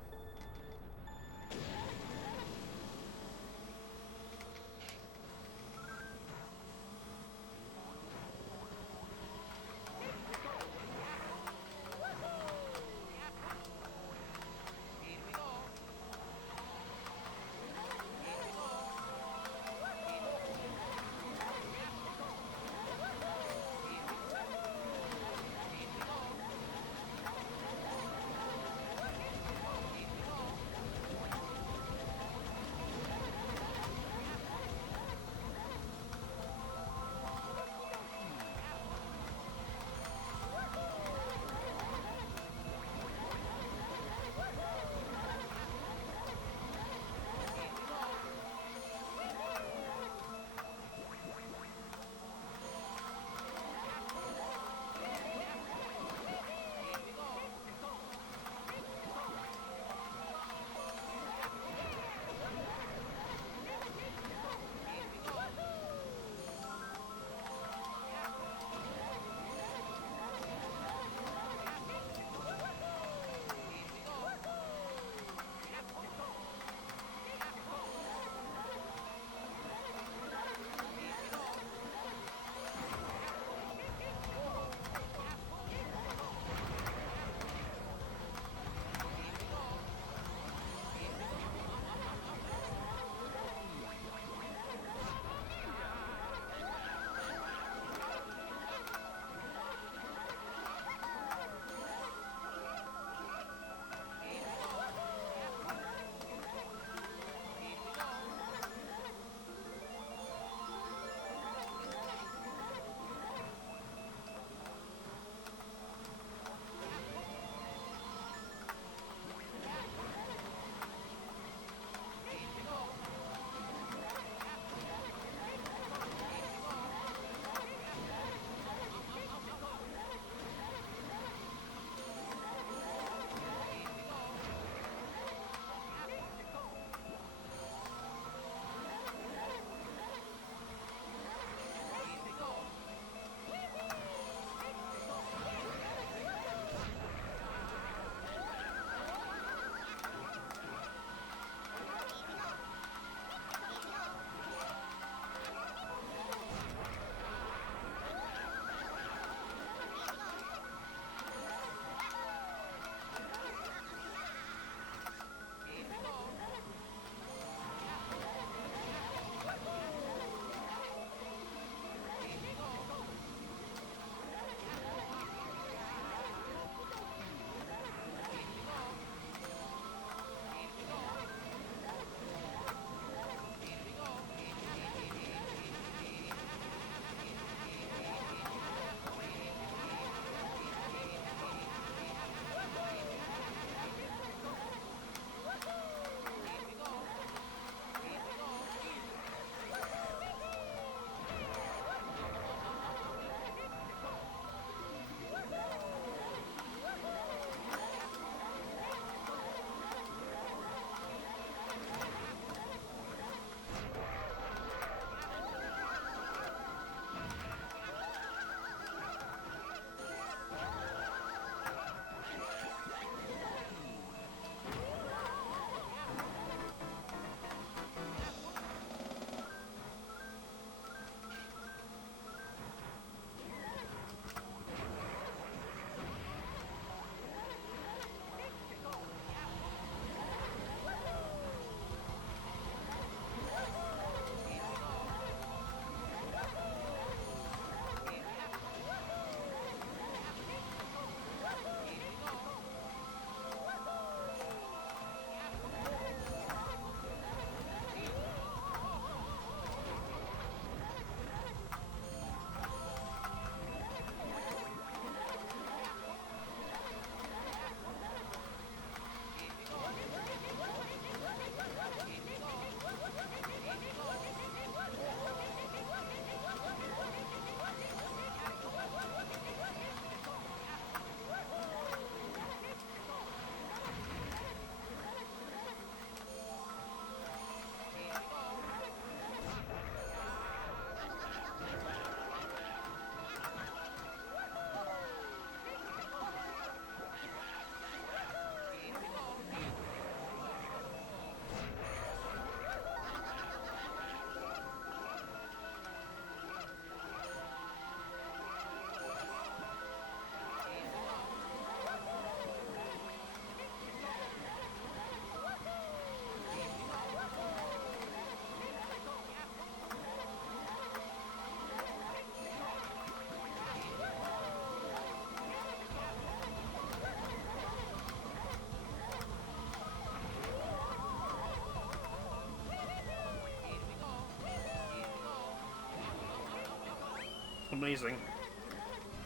Amazing.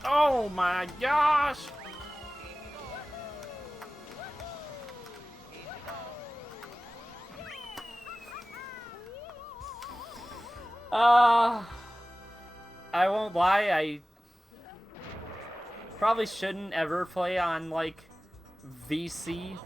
Oh my gosh! I won't lie, I probably shouldn't ever play on, like, VC.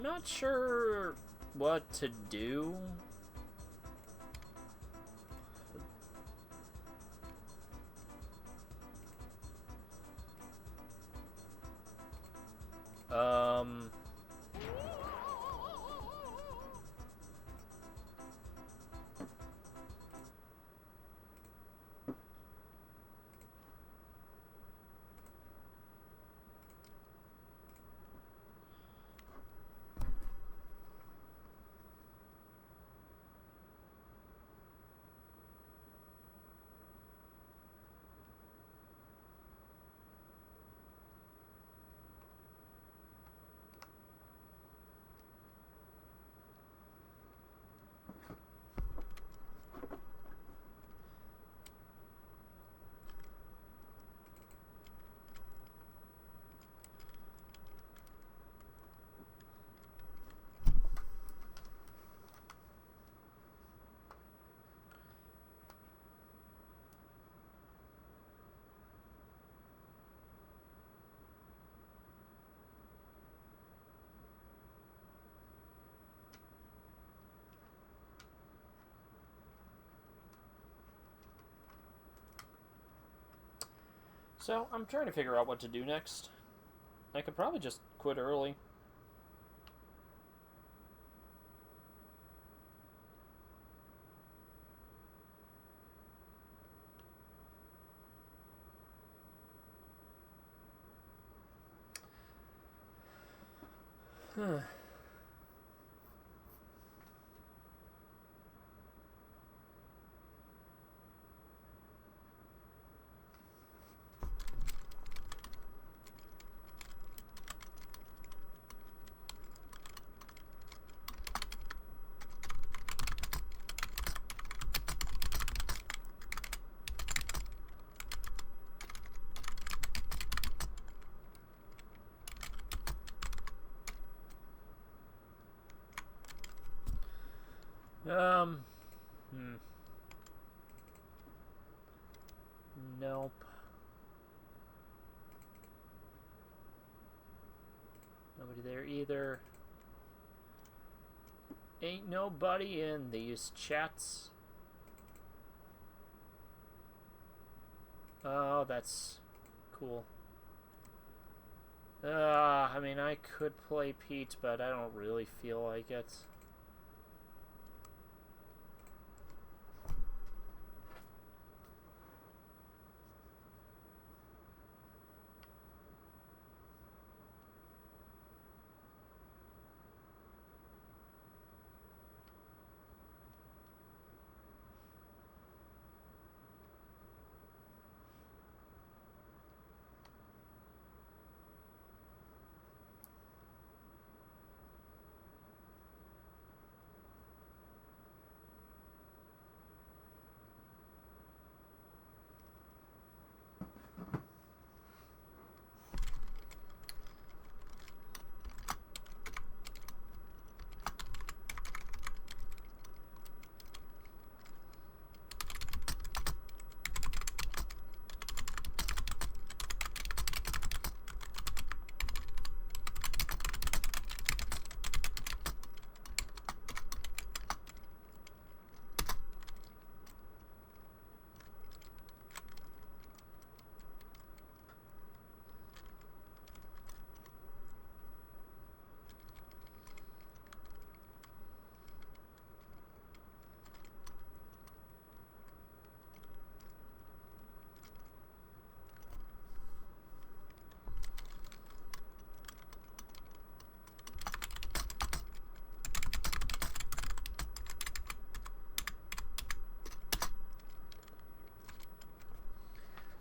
I'm not sure what to do. Um... So, I'm trying to figure out what to do next. I could probably just quit early. Hmm. Nope. Nobody there either. Ain't nobody in these chats. Oh, that's cool. I mean, I could play Pete, but I don't really feel like it.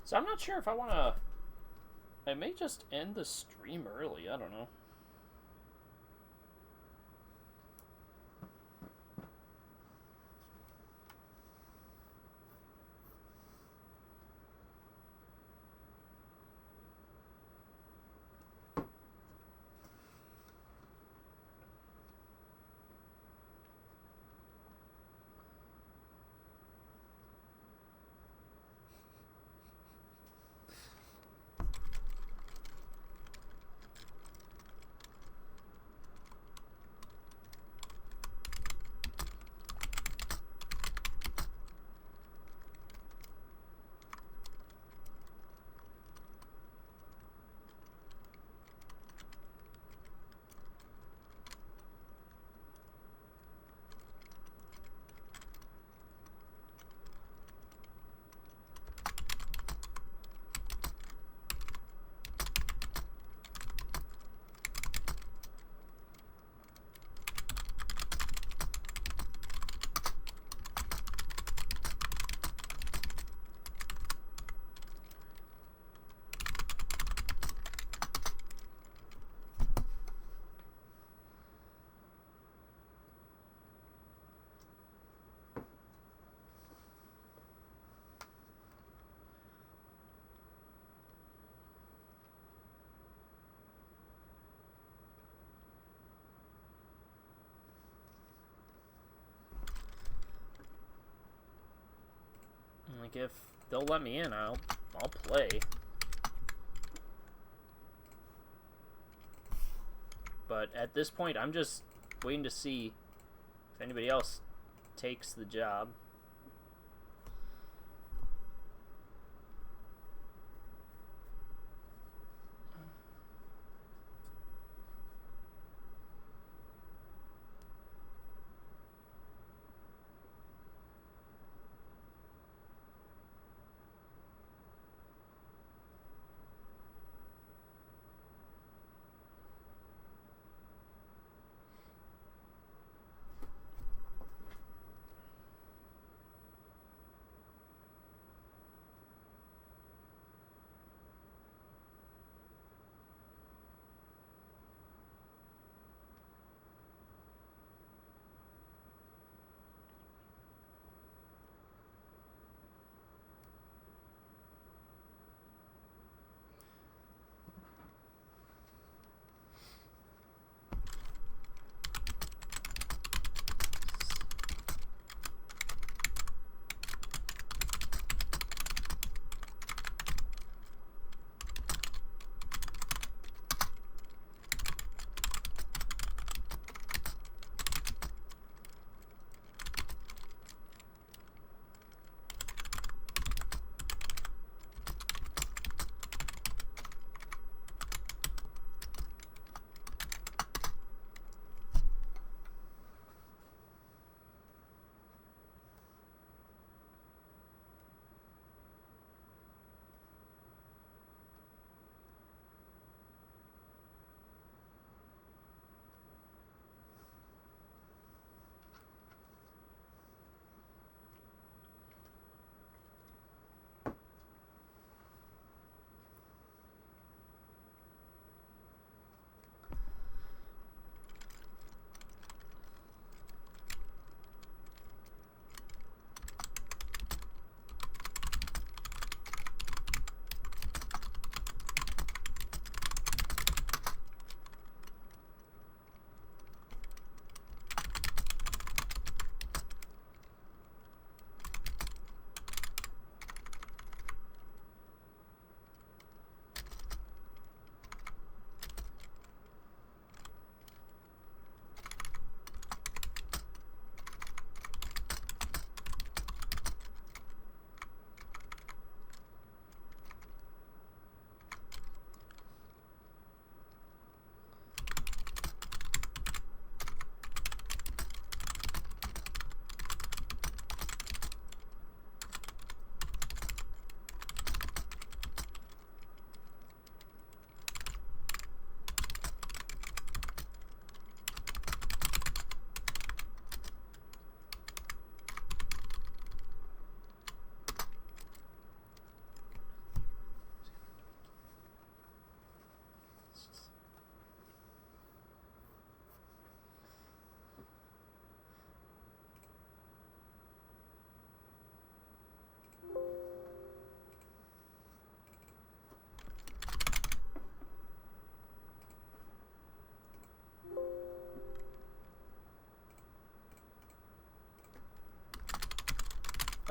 So I'm not sure if I want to... I may just end the stream early. I don't know. Like, if they'll let me in, I'll play. But at this point, I'm just waiting to see if anybody else takes the job.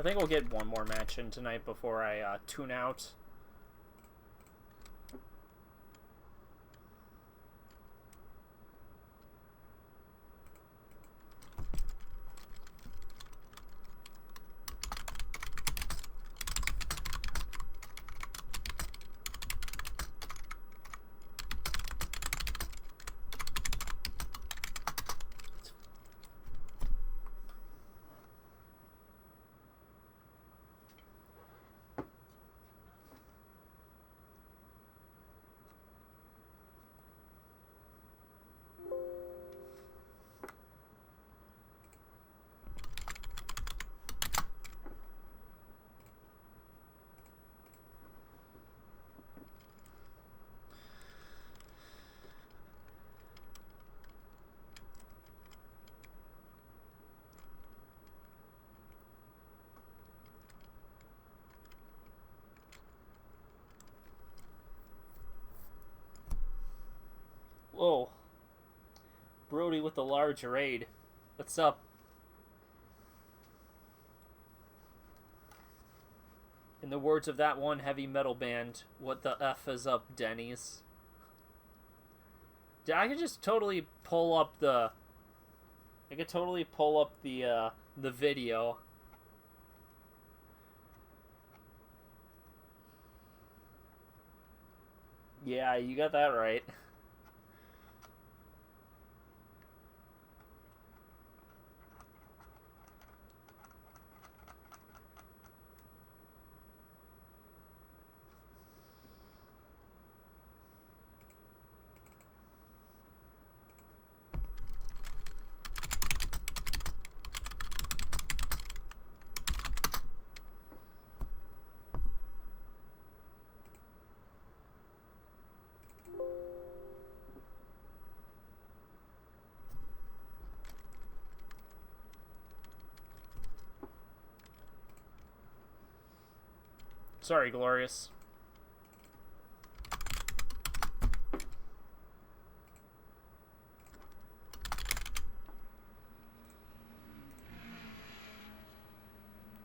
think we'll get one more match in tonight before I tune out. Whoa. Brody with the large raid. What's up? In the words of that one heavy metal band, what the F is up, Denny's? I could just totally pull up the... I could totally pull up the video. Yeah, you got that right. Sorry, Glorious.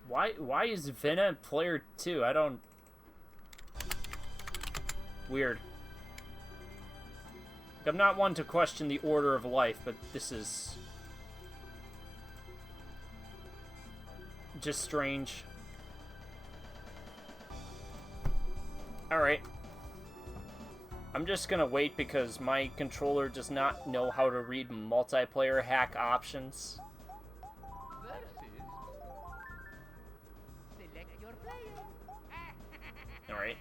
Why is Vena player 2? I don't... Weird. I'm not one to question the order of life, but this is... just strange. Alright. I'm just gonna wait because my controller does not know how to read multiplayer hack options. Select your player. Alright.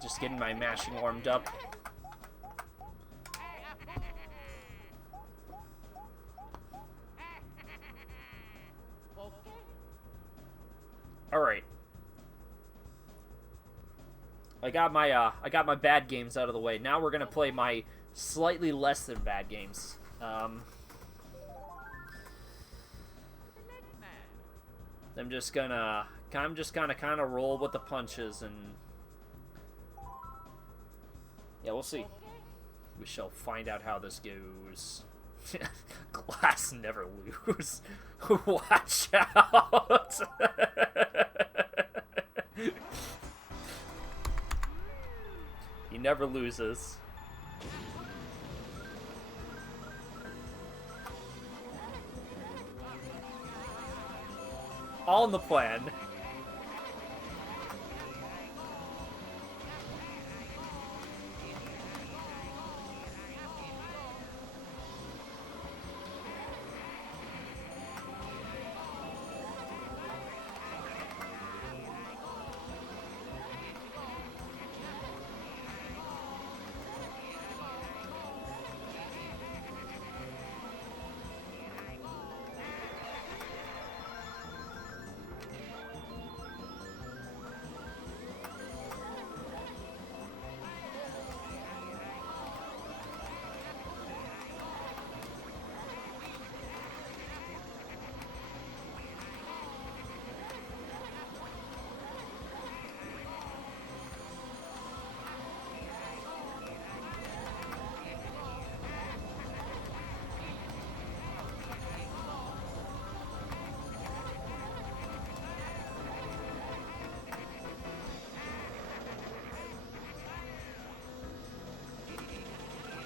Just getting my mashing warmed up. Alright. I got my bad games out of the way. Now we're gonna play my slightly less than bad games. I'm just gonna kind of roll with the punches, and yeah, we'll see. We shall find out how this goes. Glass never lose. Watch out. He never loses. All in the plan.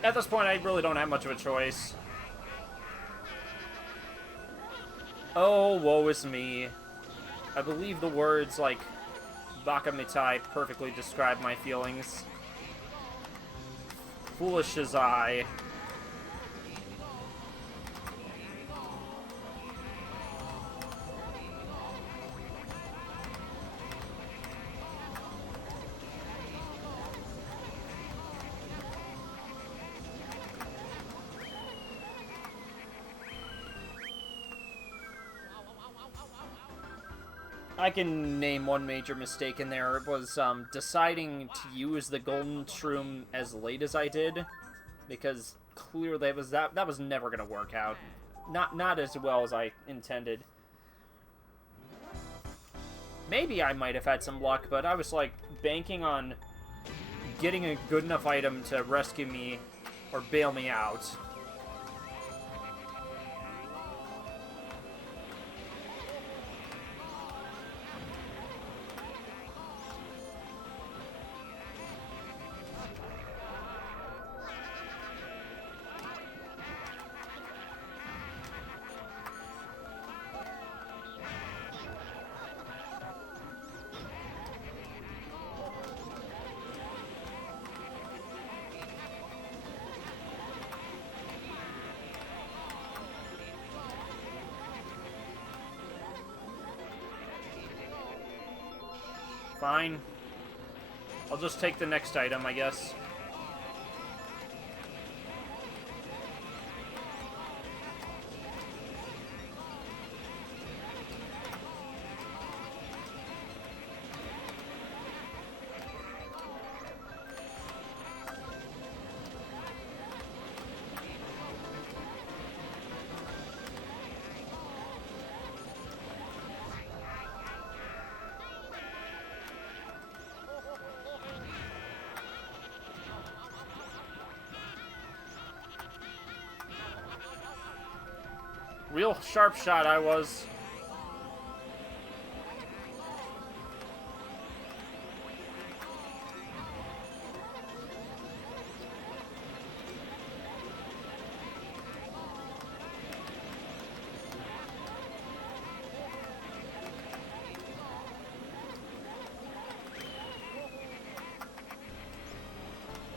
At this point, I really don't have much of a choice. Oh, woe is me. I believe the words, like, Baka Mitai perfectly describe my feelings. Foolish as I. I can name one major mistake in there. It was deciding to use the golden shroom as late as I did, because clearly that was never gonna work out. Not as well as I intended. Maybe I might have had some luck, but I was like banking on getting a good enough item to rescue me or bail me out. Fine. I'll just take the next item, I guess. Real sharp shot I was.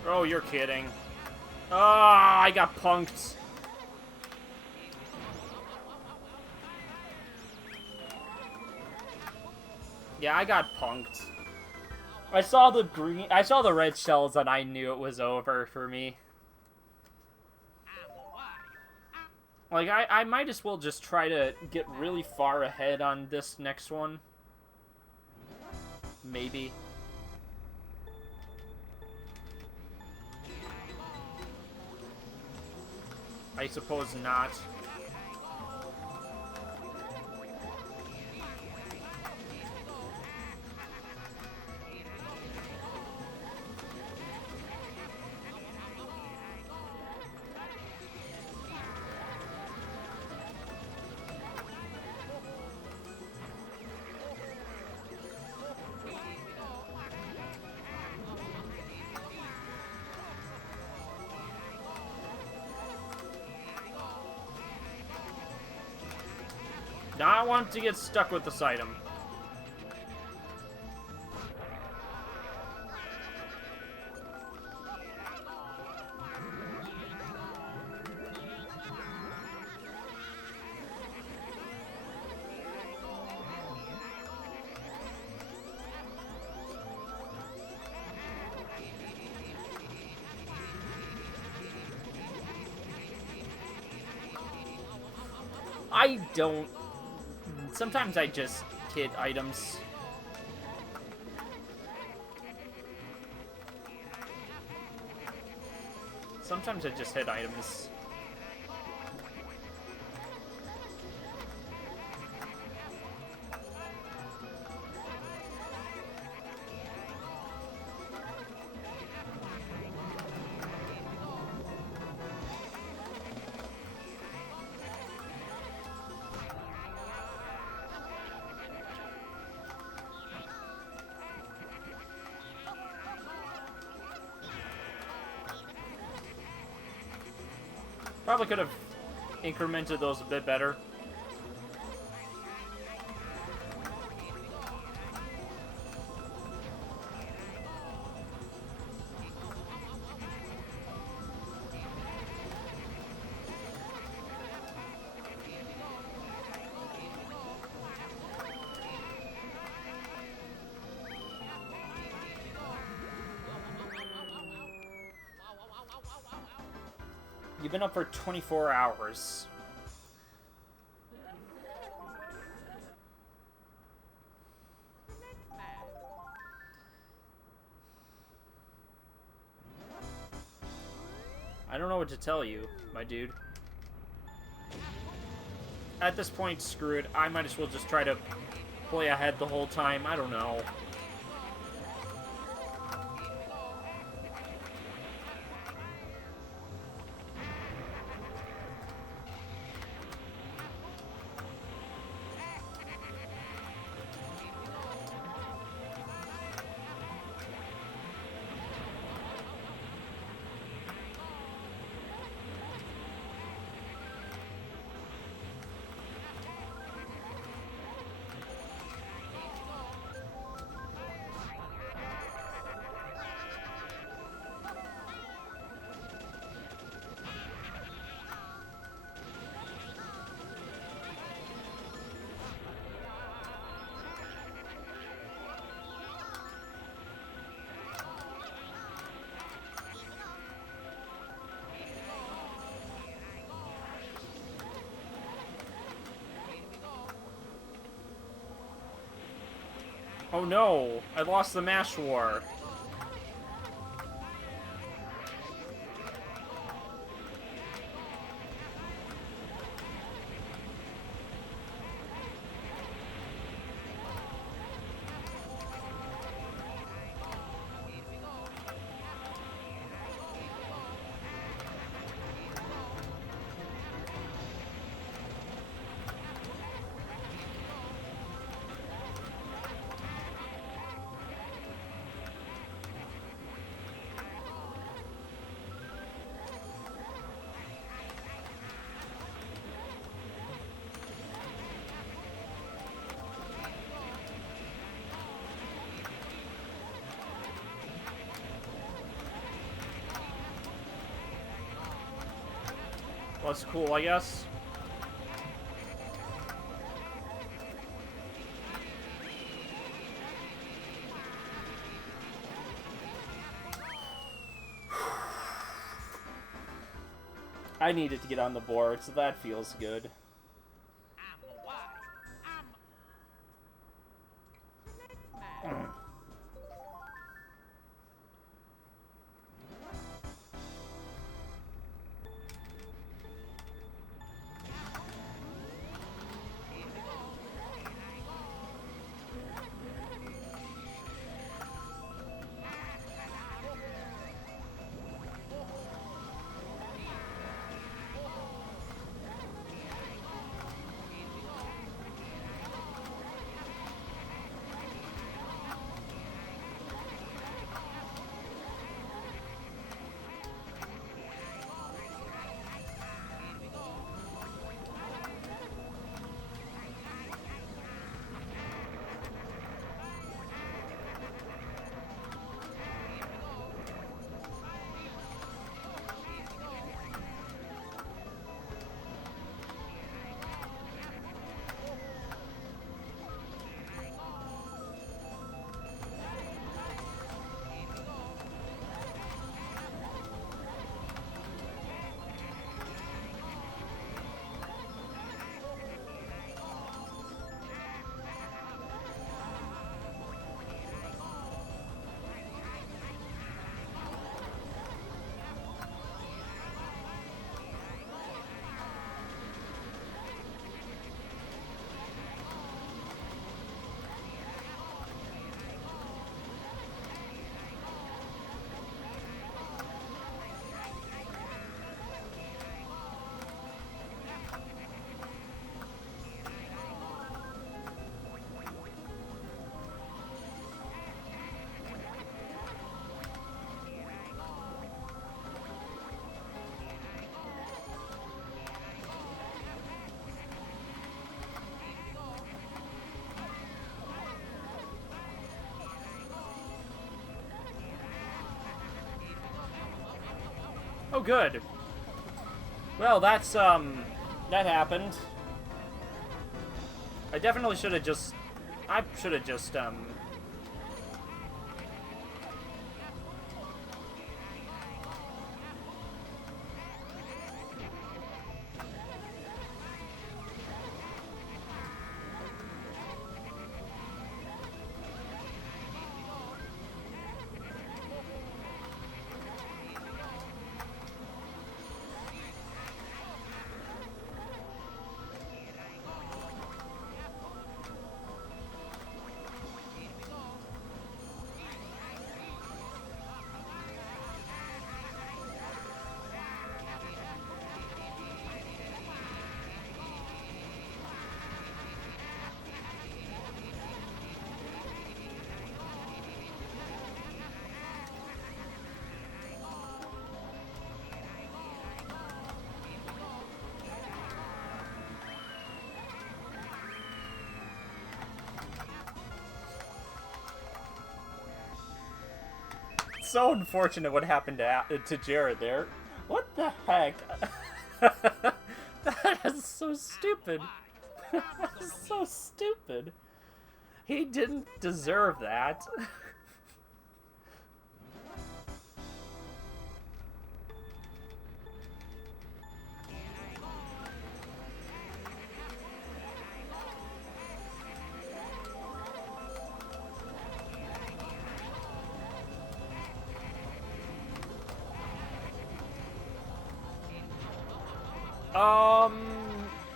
Oh, you're kidding. Ah, I got punked. Yeah, I got punked. I saw the red shells and I knew it was over for me. Like, I might as well just try to get really far ahead on this next one. Maybe. I suppose not. Now I want to get stuck with this item. I don't... Sometimes I just hit items. Sometimes I just hit items. Probably could have incremented those a bit better. You've been up for 24 hours. I don't know what to tell you, my dude. At this point, screw it. I might as well just try to play ahead the whole time. I don't know. Oh no, I lost the Mash War. Well, that's cool, I guess. I needed to get on the board, so that feels good. Oh, good. Well, that's, that happened. I definitely should have just... I should have just, so unfortunate what happened to Jared there. What the heck? That is so stupid. That is so stupid. He didn't deserve that.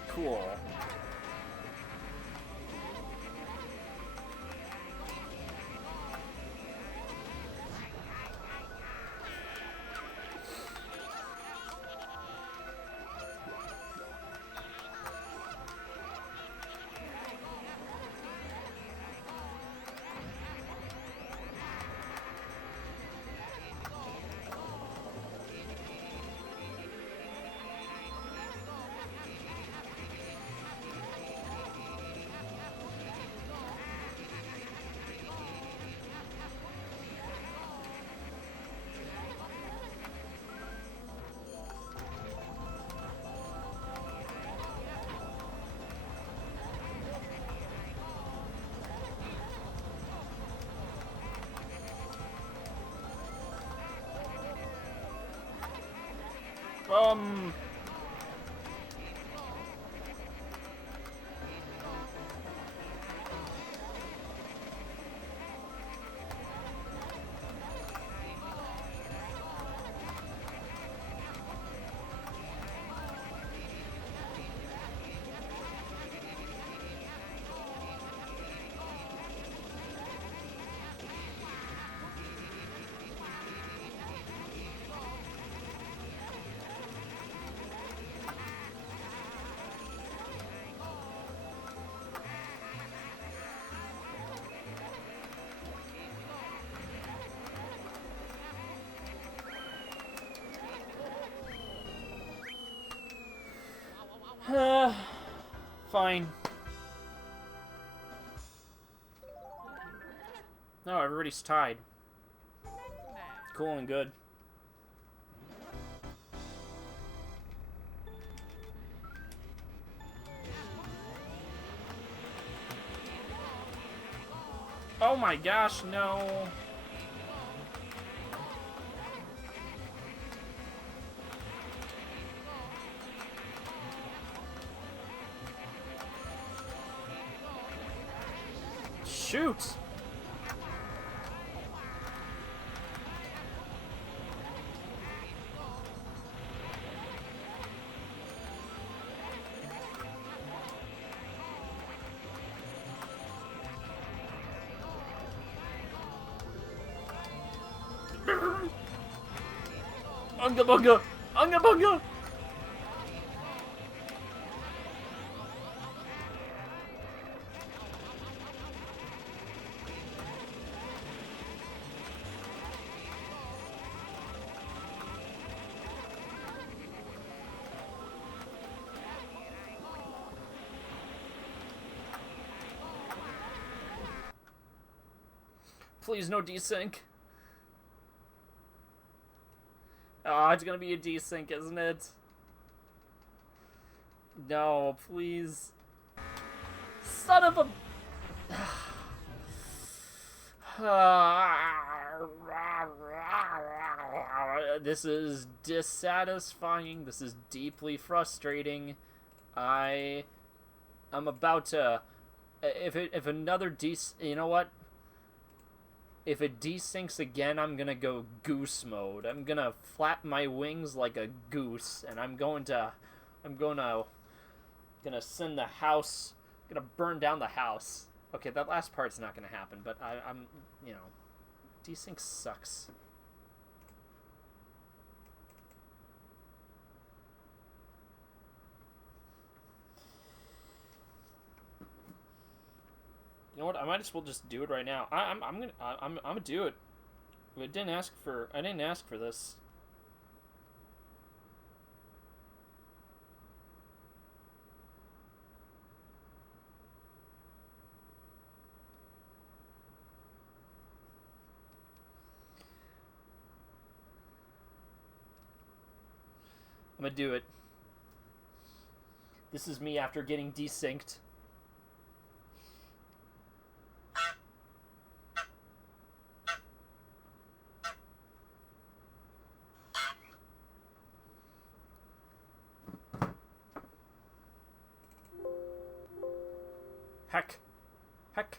Cool. Fine. No, everybody's tied. Cool and good. Oh my gosh, no. Shoot! Unga bunga! Unga bunga! Please, no desync. Oh, it's gonna be a desync, isn't it? No, please. Son of a... This is dissatisfying. This is deeply frustrating. I'm about to... If another you know what? If it desyncs again, I'm gonna go goose mode. I'm gonna flap my wings like a goose, and I'm gonna send the house, gonna burn down the house. Okay, that last part's not gonna happen, but I'm, you know, desync sucks. You know what? I might as well just do it right now. I'm gonna do it. I didn't ask for this. I'm gonna do it. This is me after getting desynced. Heck. Heck.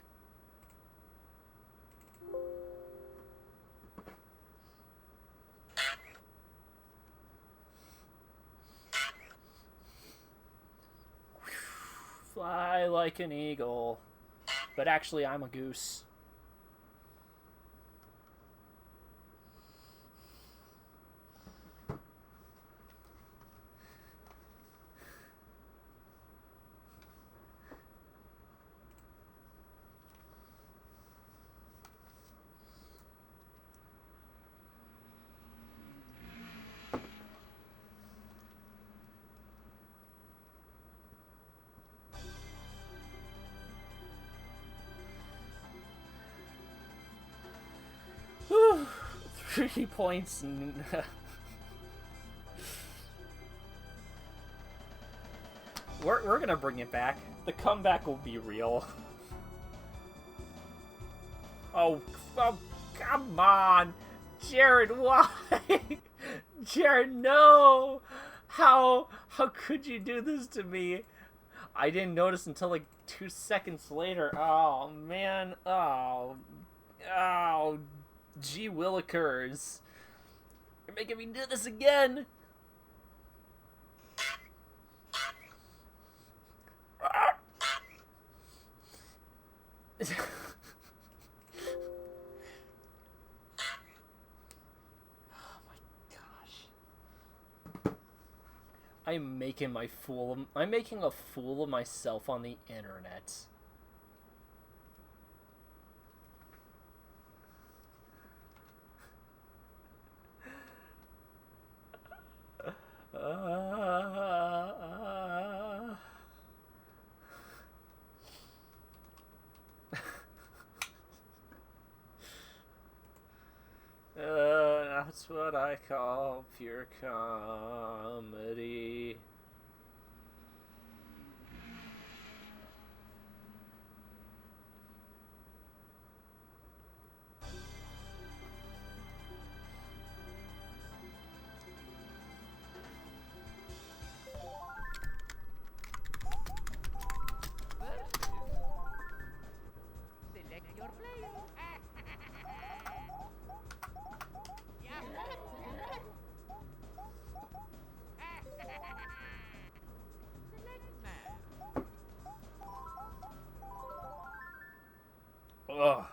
Fly like an eagle. But actually, I'm a goose. Whew. 3 points. We're gonna bring it back. The comeback will be real. Oh, come on, Jared, why? Jared, no! How could you do this to me? I didn't notice until like 2 seconds later. Oh man, oh, gee willikers. You're making me do this again. I'm making a fool of myself on the internet. That's what I call pure comedy. Select your player. Select man. Ugh.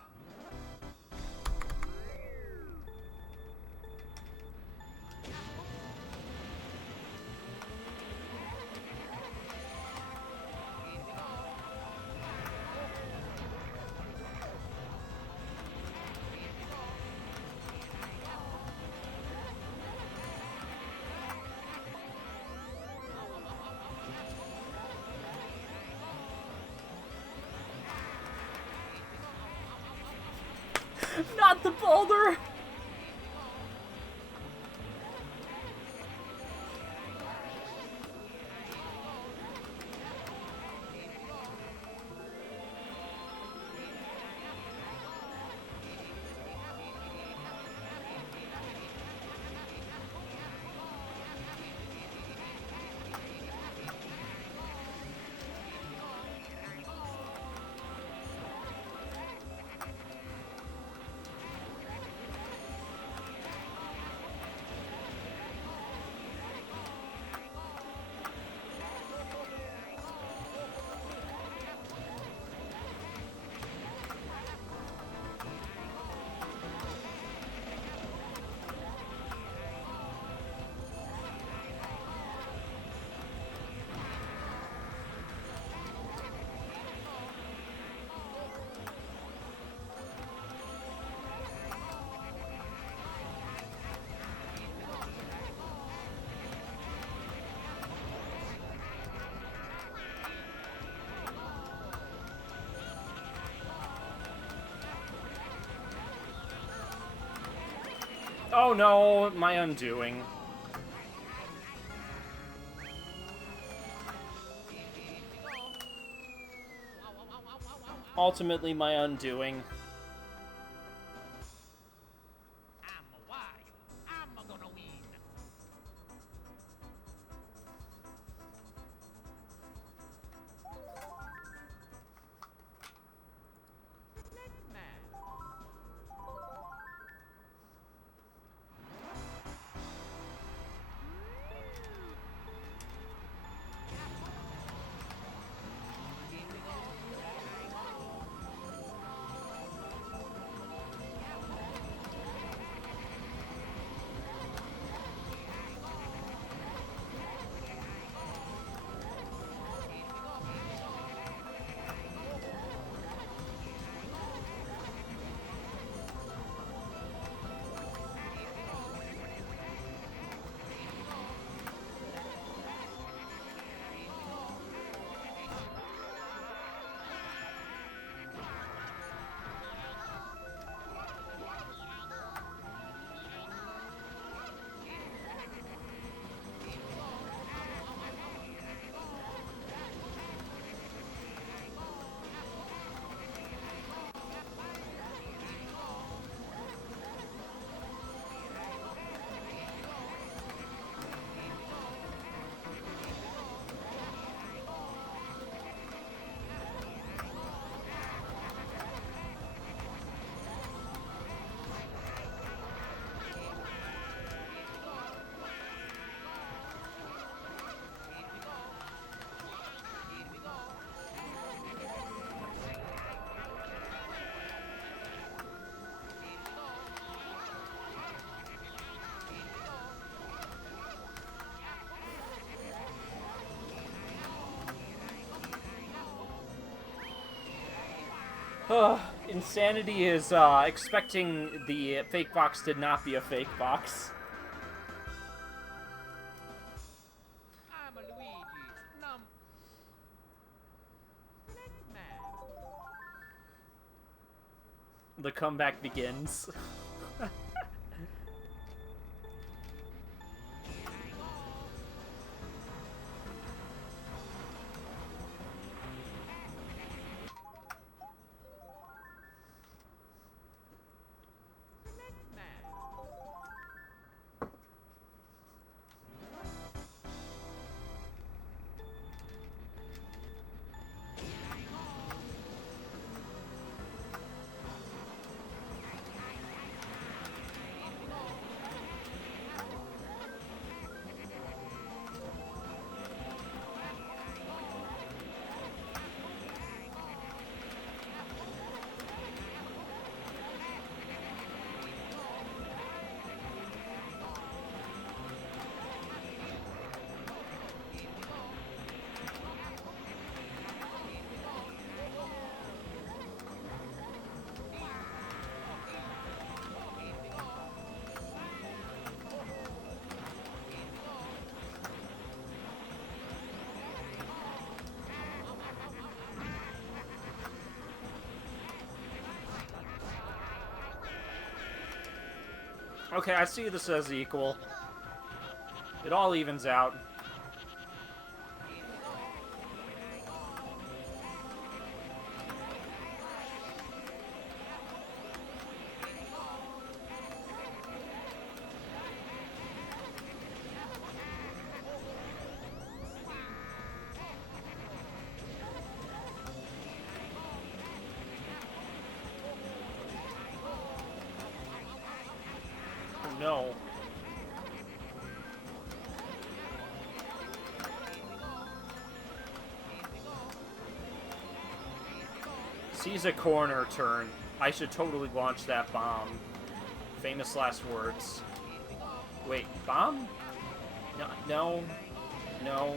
Not the boulder! Oh no, my undoing. Ultimately, my undoing. I'm a Wario. I'm a gonna win. Select map. Insanity is expecting the fake box to not be a fake box. I'm a Luigi. Select map. The comeback begins. Select map. Okay, I see this as equal. It all evens out. Oh no. Sees a corner turn. I should totally launch that bomb. Famous last words. Wait, bomb? No, no, no.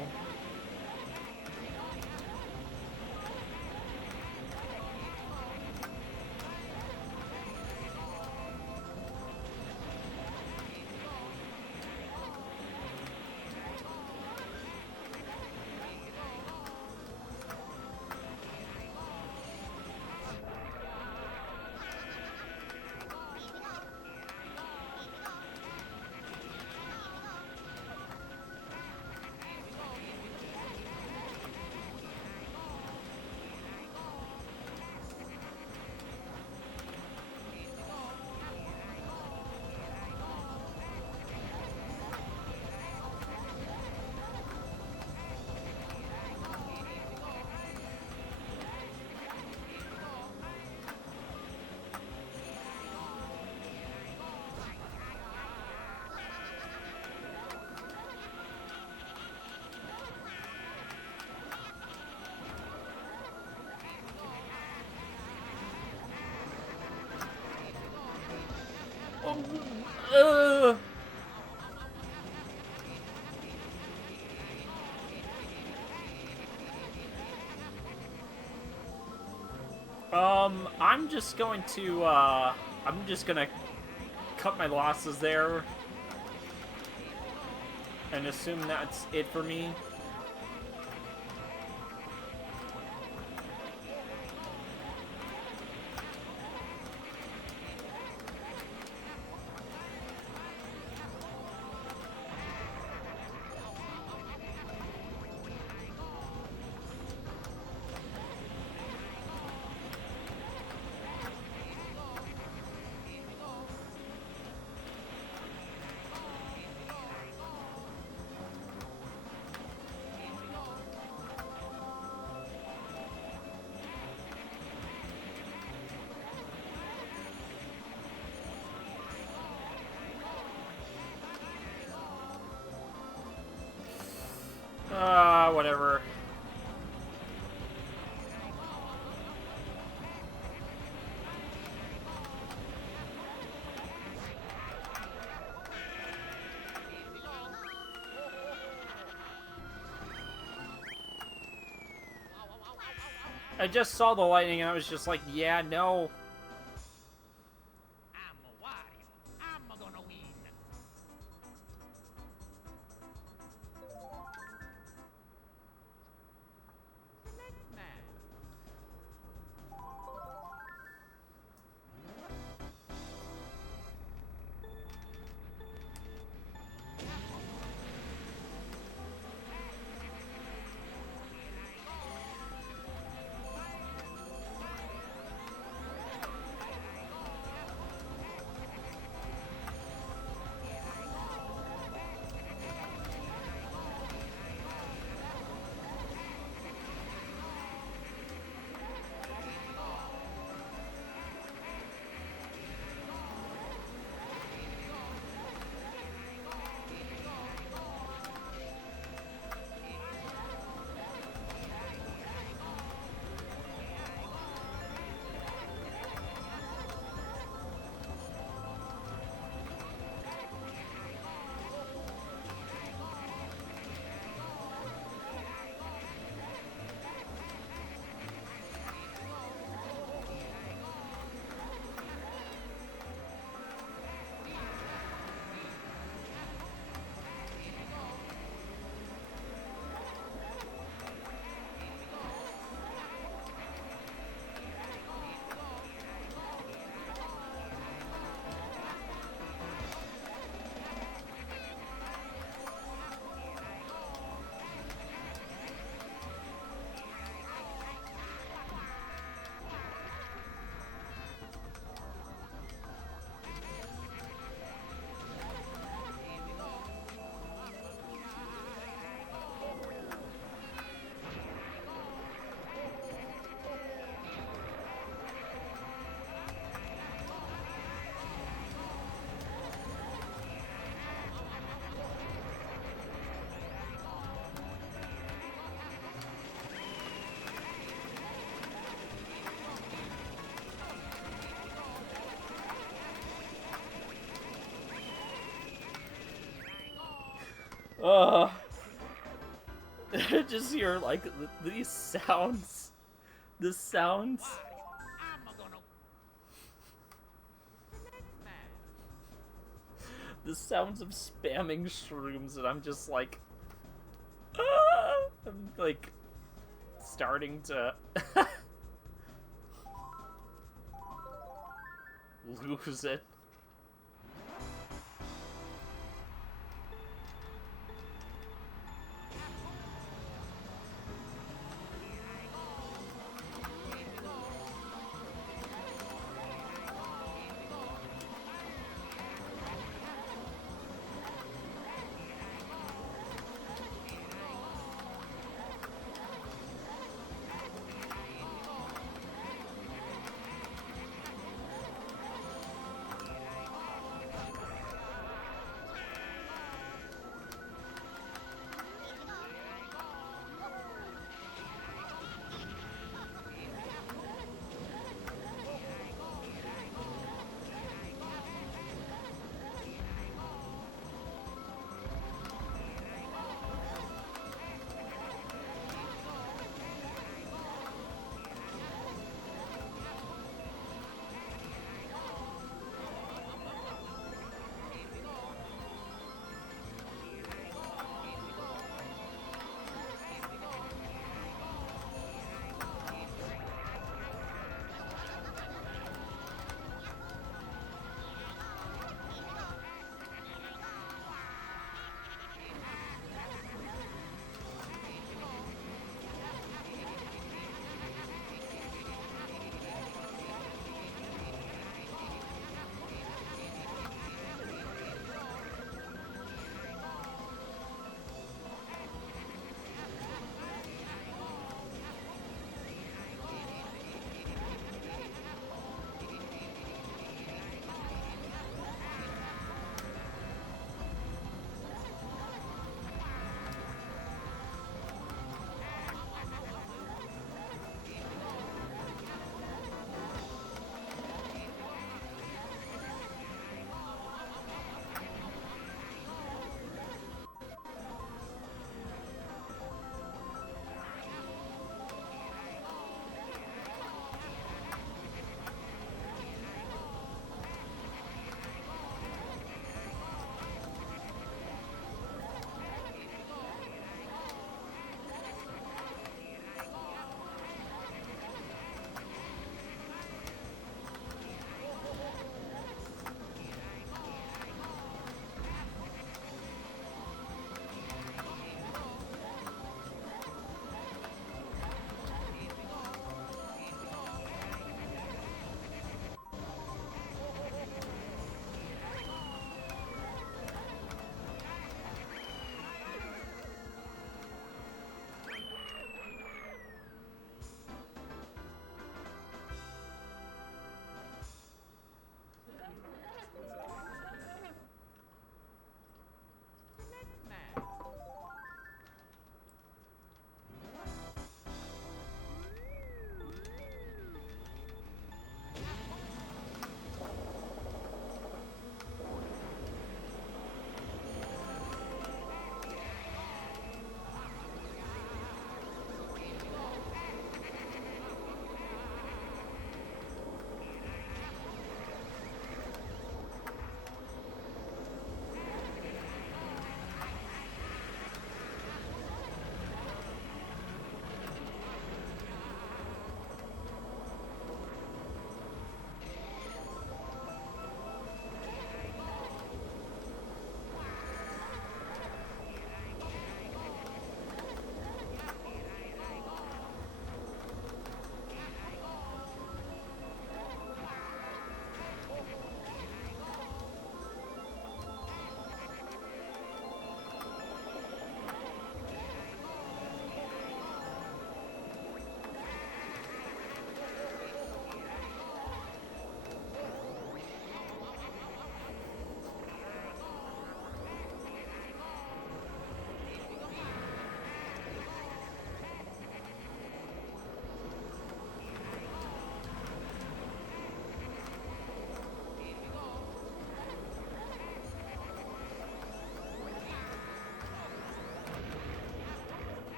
Ugh. I'm just going to, I'm just gonna cut my losses there and assume that's it for me. Whatever. I just saw the lightning and I was just like, yeah, no. I'm Wario. I'm gonna win. Man. Just hear like these sounds. The sounds. I'm gonna. Man. The sounds of spamming shrooms, and I'm just like, I'm like starting to lose it.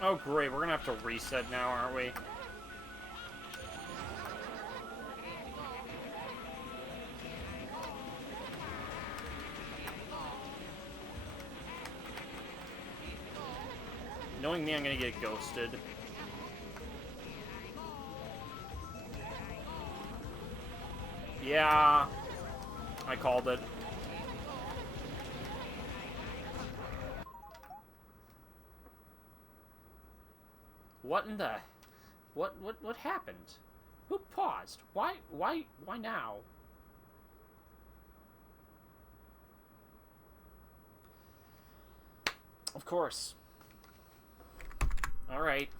Oh, great. We're gonna have to reset now, aren't we? Knowing me, I'm gonna get ghosted. Yeah, I called it. What in the... What happened? Who paused? Why now? Of course. Alright.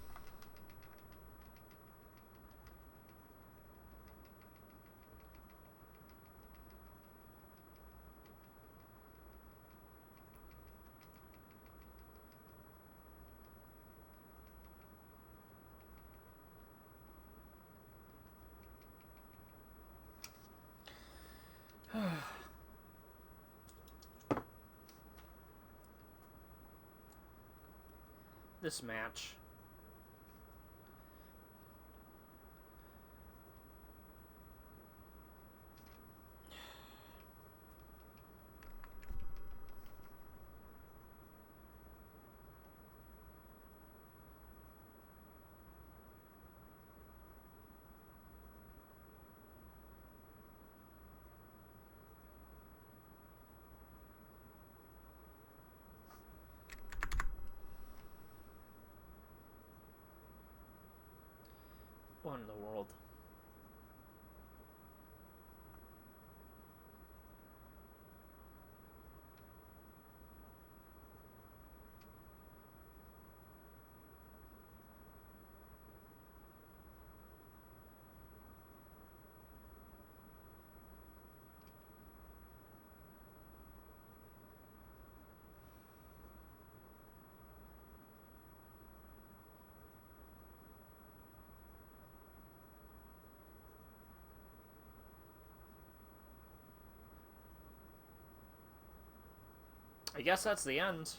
This match. What in the world? I guess that's the end.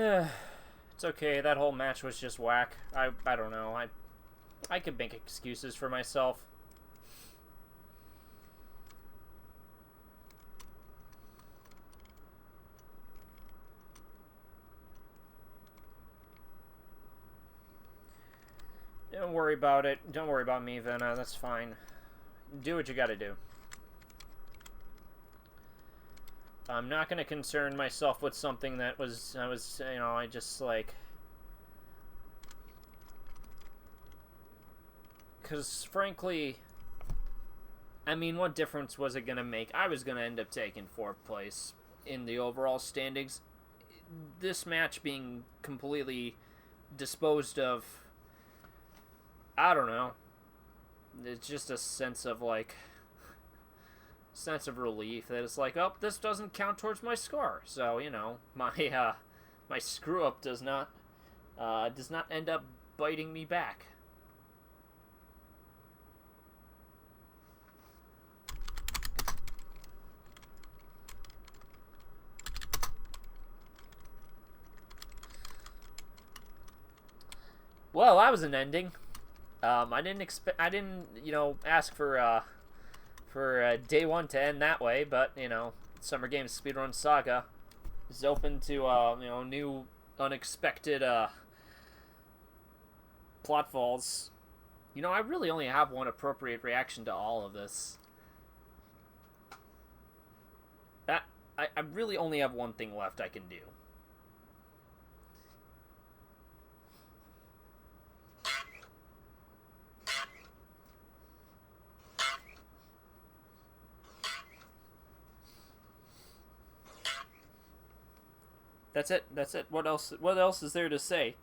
It's okay. That whole match was just whack. I don't know. I could make excuses for myself. Don't worry about it. Don't worry about me, Venna. That's fine. Do what you gotta do. I'm not gonna concern myself with something that I just like... Because, frankly, I mean, what difference was it gonna make? I was gonna end up taking 4th place in the overall standings. This match being completely disposed of, I don't know. It's just a sense of relief that it's like, oh, this doesn't count towards my score. So, you know, my screw up does not end up biting me back. Well, that was an ending. I didn't, ask for day 1 to end that way, but, Summer Games Speedrun Saga is open to, new, unexpected, plot falls. I really only have one appropriate reaction to all of this. I really only have one thing left I can do. That's it. What else is there to say,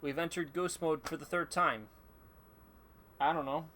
We've entered ghost mode for the 3rd time. I don't know.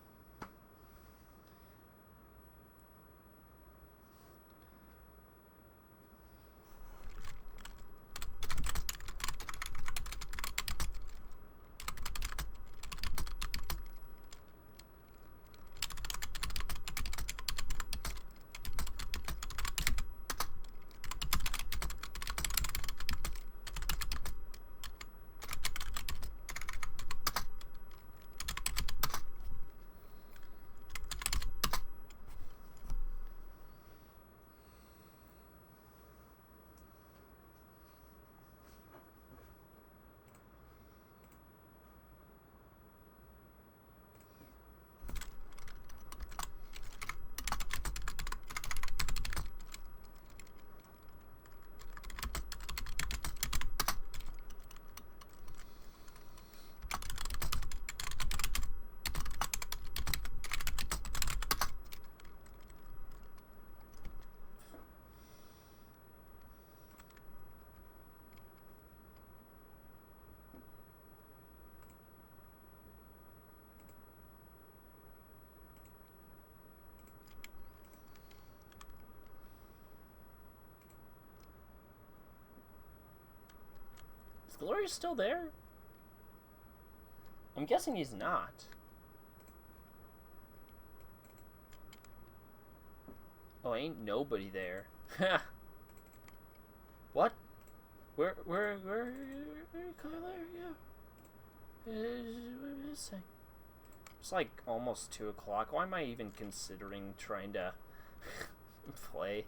Is Glorious still there? I'm guessing he's not. Oh, ain't nobody there. What? Where, Kaillera? Yeah. It's like almost 2 o'clock. Why am I even considering trying to play?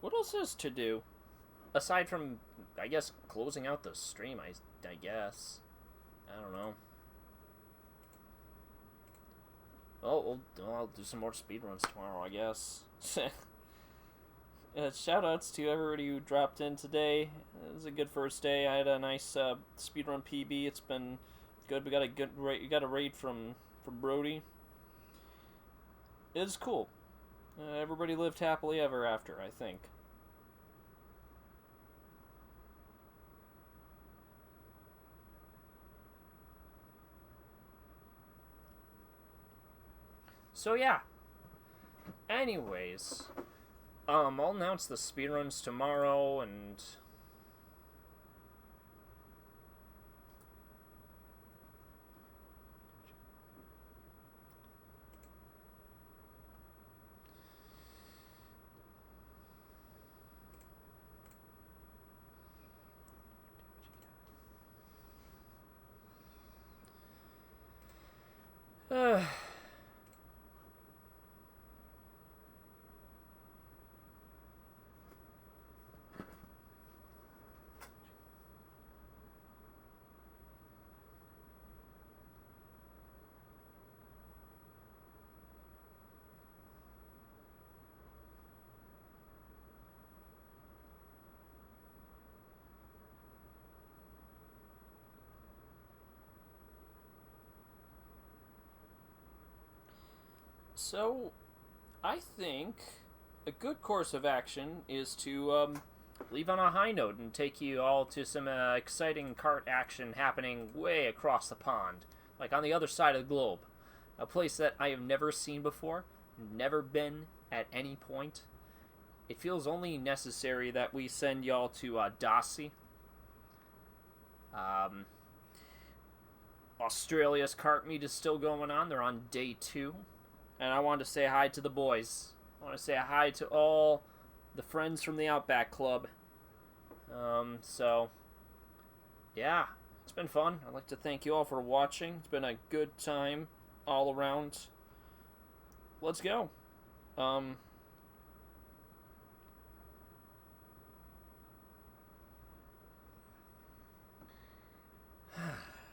What else is to do? Aside from, I guess, closing out the stream, I guess. I don't know. Oh, I'll do some more speedruns tomorrow, I guess. Shoutouts to everybody who dropped in today. It was a good first day. I had a nice speedrun PB. It's been good. We got a good raid. You got a raid from Brody. It's cool. Everybody lived happily ever after, I think. So yeah. Anyways, I'll announce the speedruns tomorrow, and so I think a good course of action is to leave on a high note and take you all to some exciting kart action happening way across the pond, like on the other side of the globe. A place that I have never seen before, never been at any point. It feels only necessary that we send y'all to Dossie. Australia's kart meet is still going on. They're on day 2. And I wanted to say hi to the boys. I want to say hi to all the friends from the Outback Club. So, yeah, it's been fun. I'd like to thank you all for watching. It's been a good time all around. Let's go.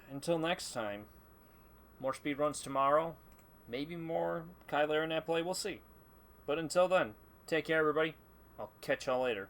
Until next time, more speedruns tomorrow. Maybe more Kaillera Netplay, we'll see. But until then, take care, everybody. I'll catch y'all later.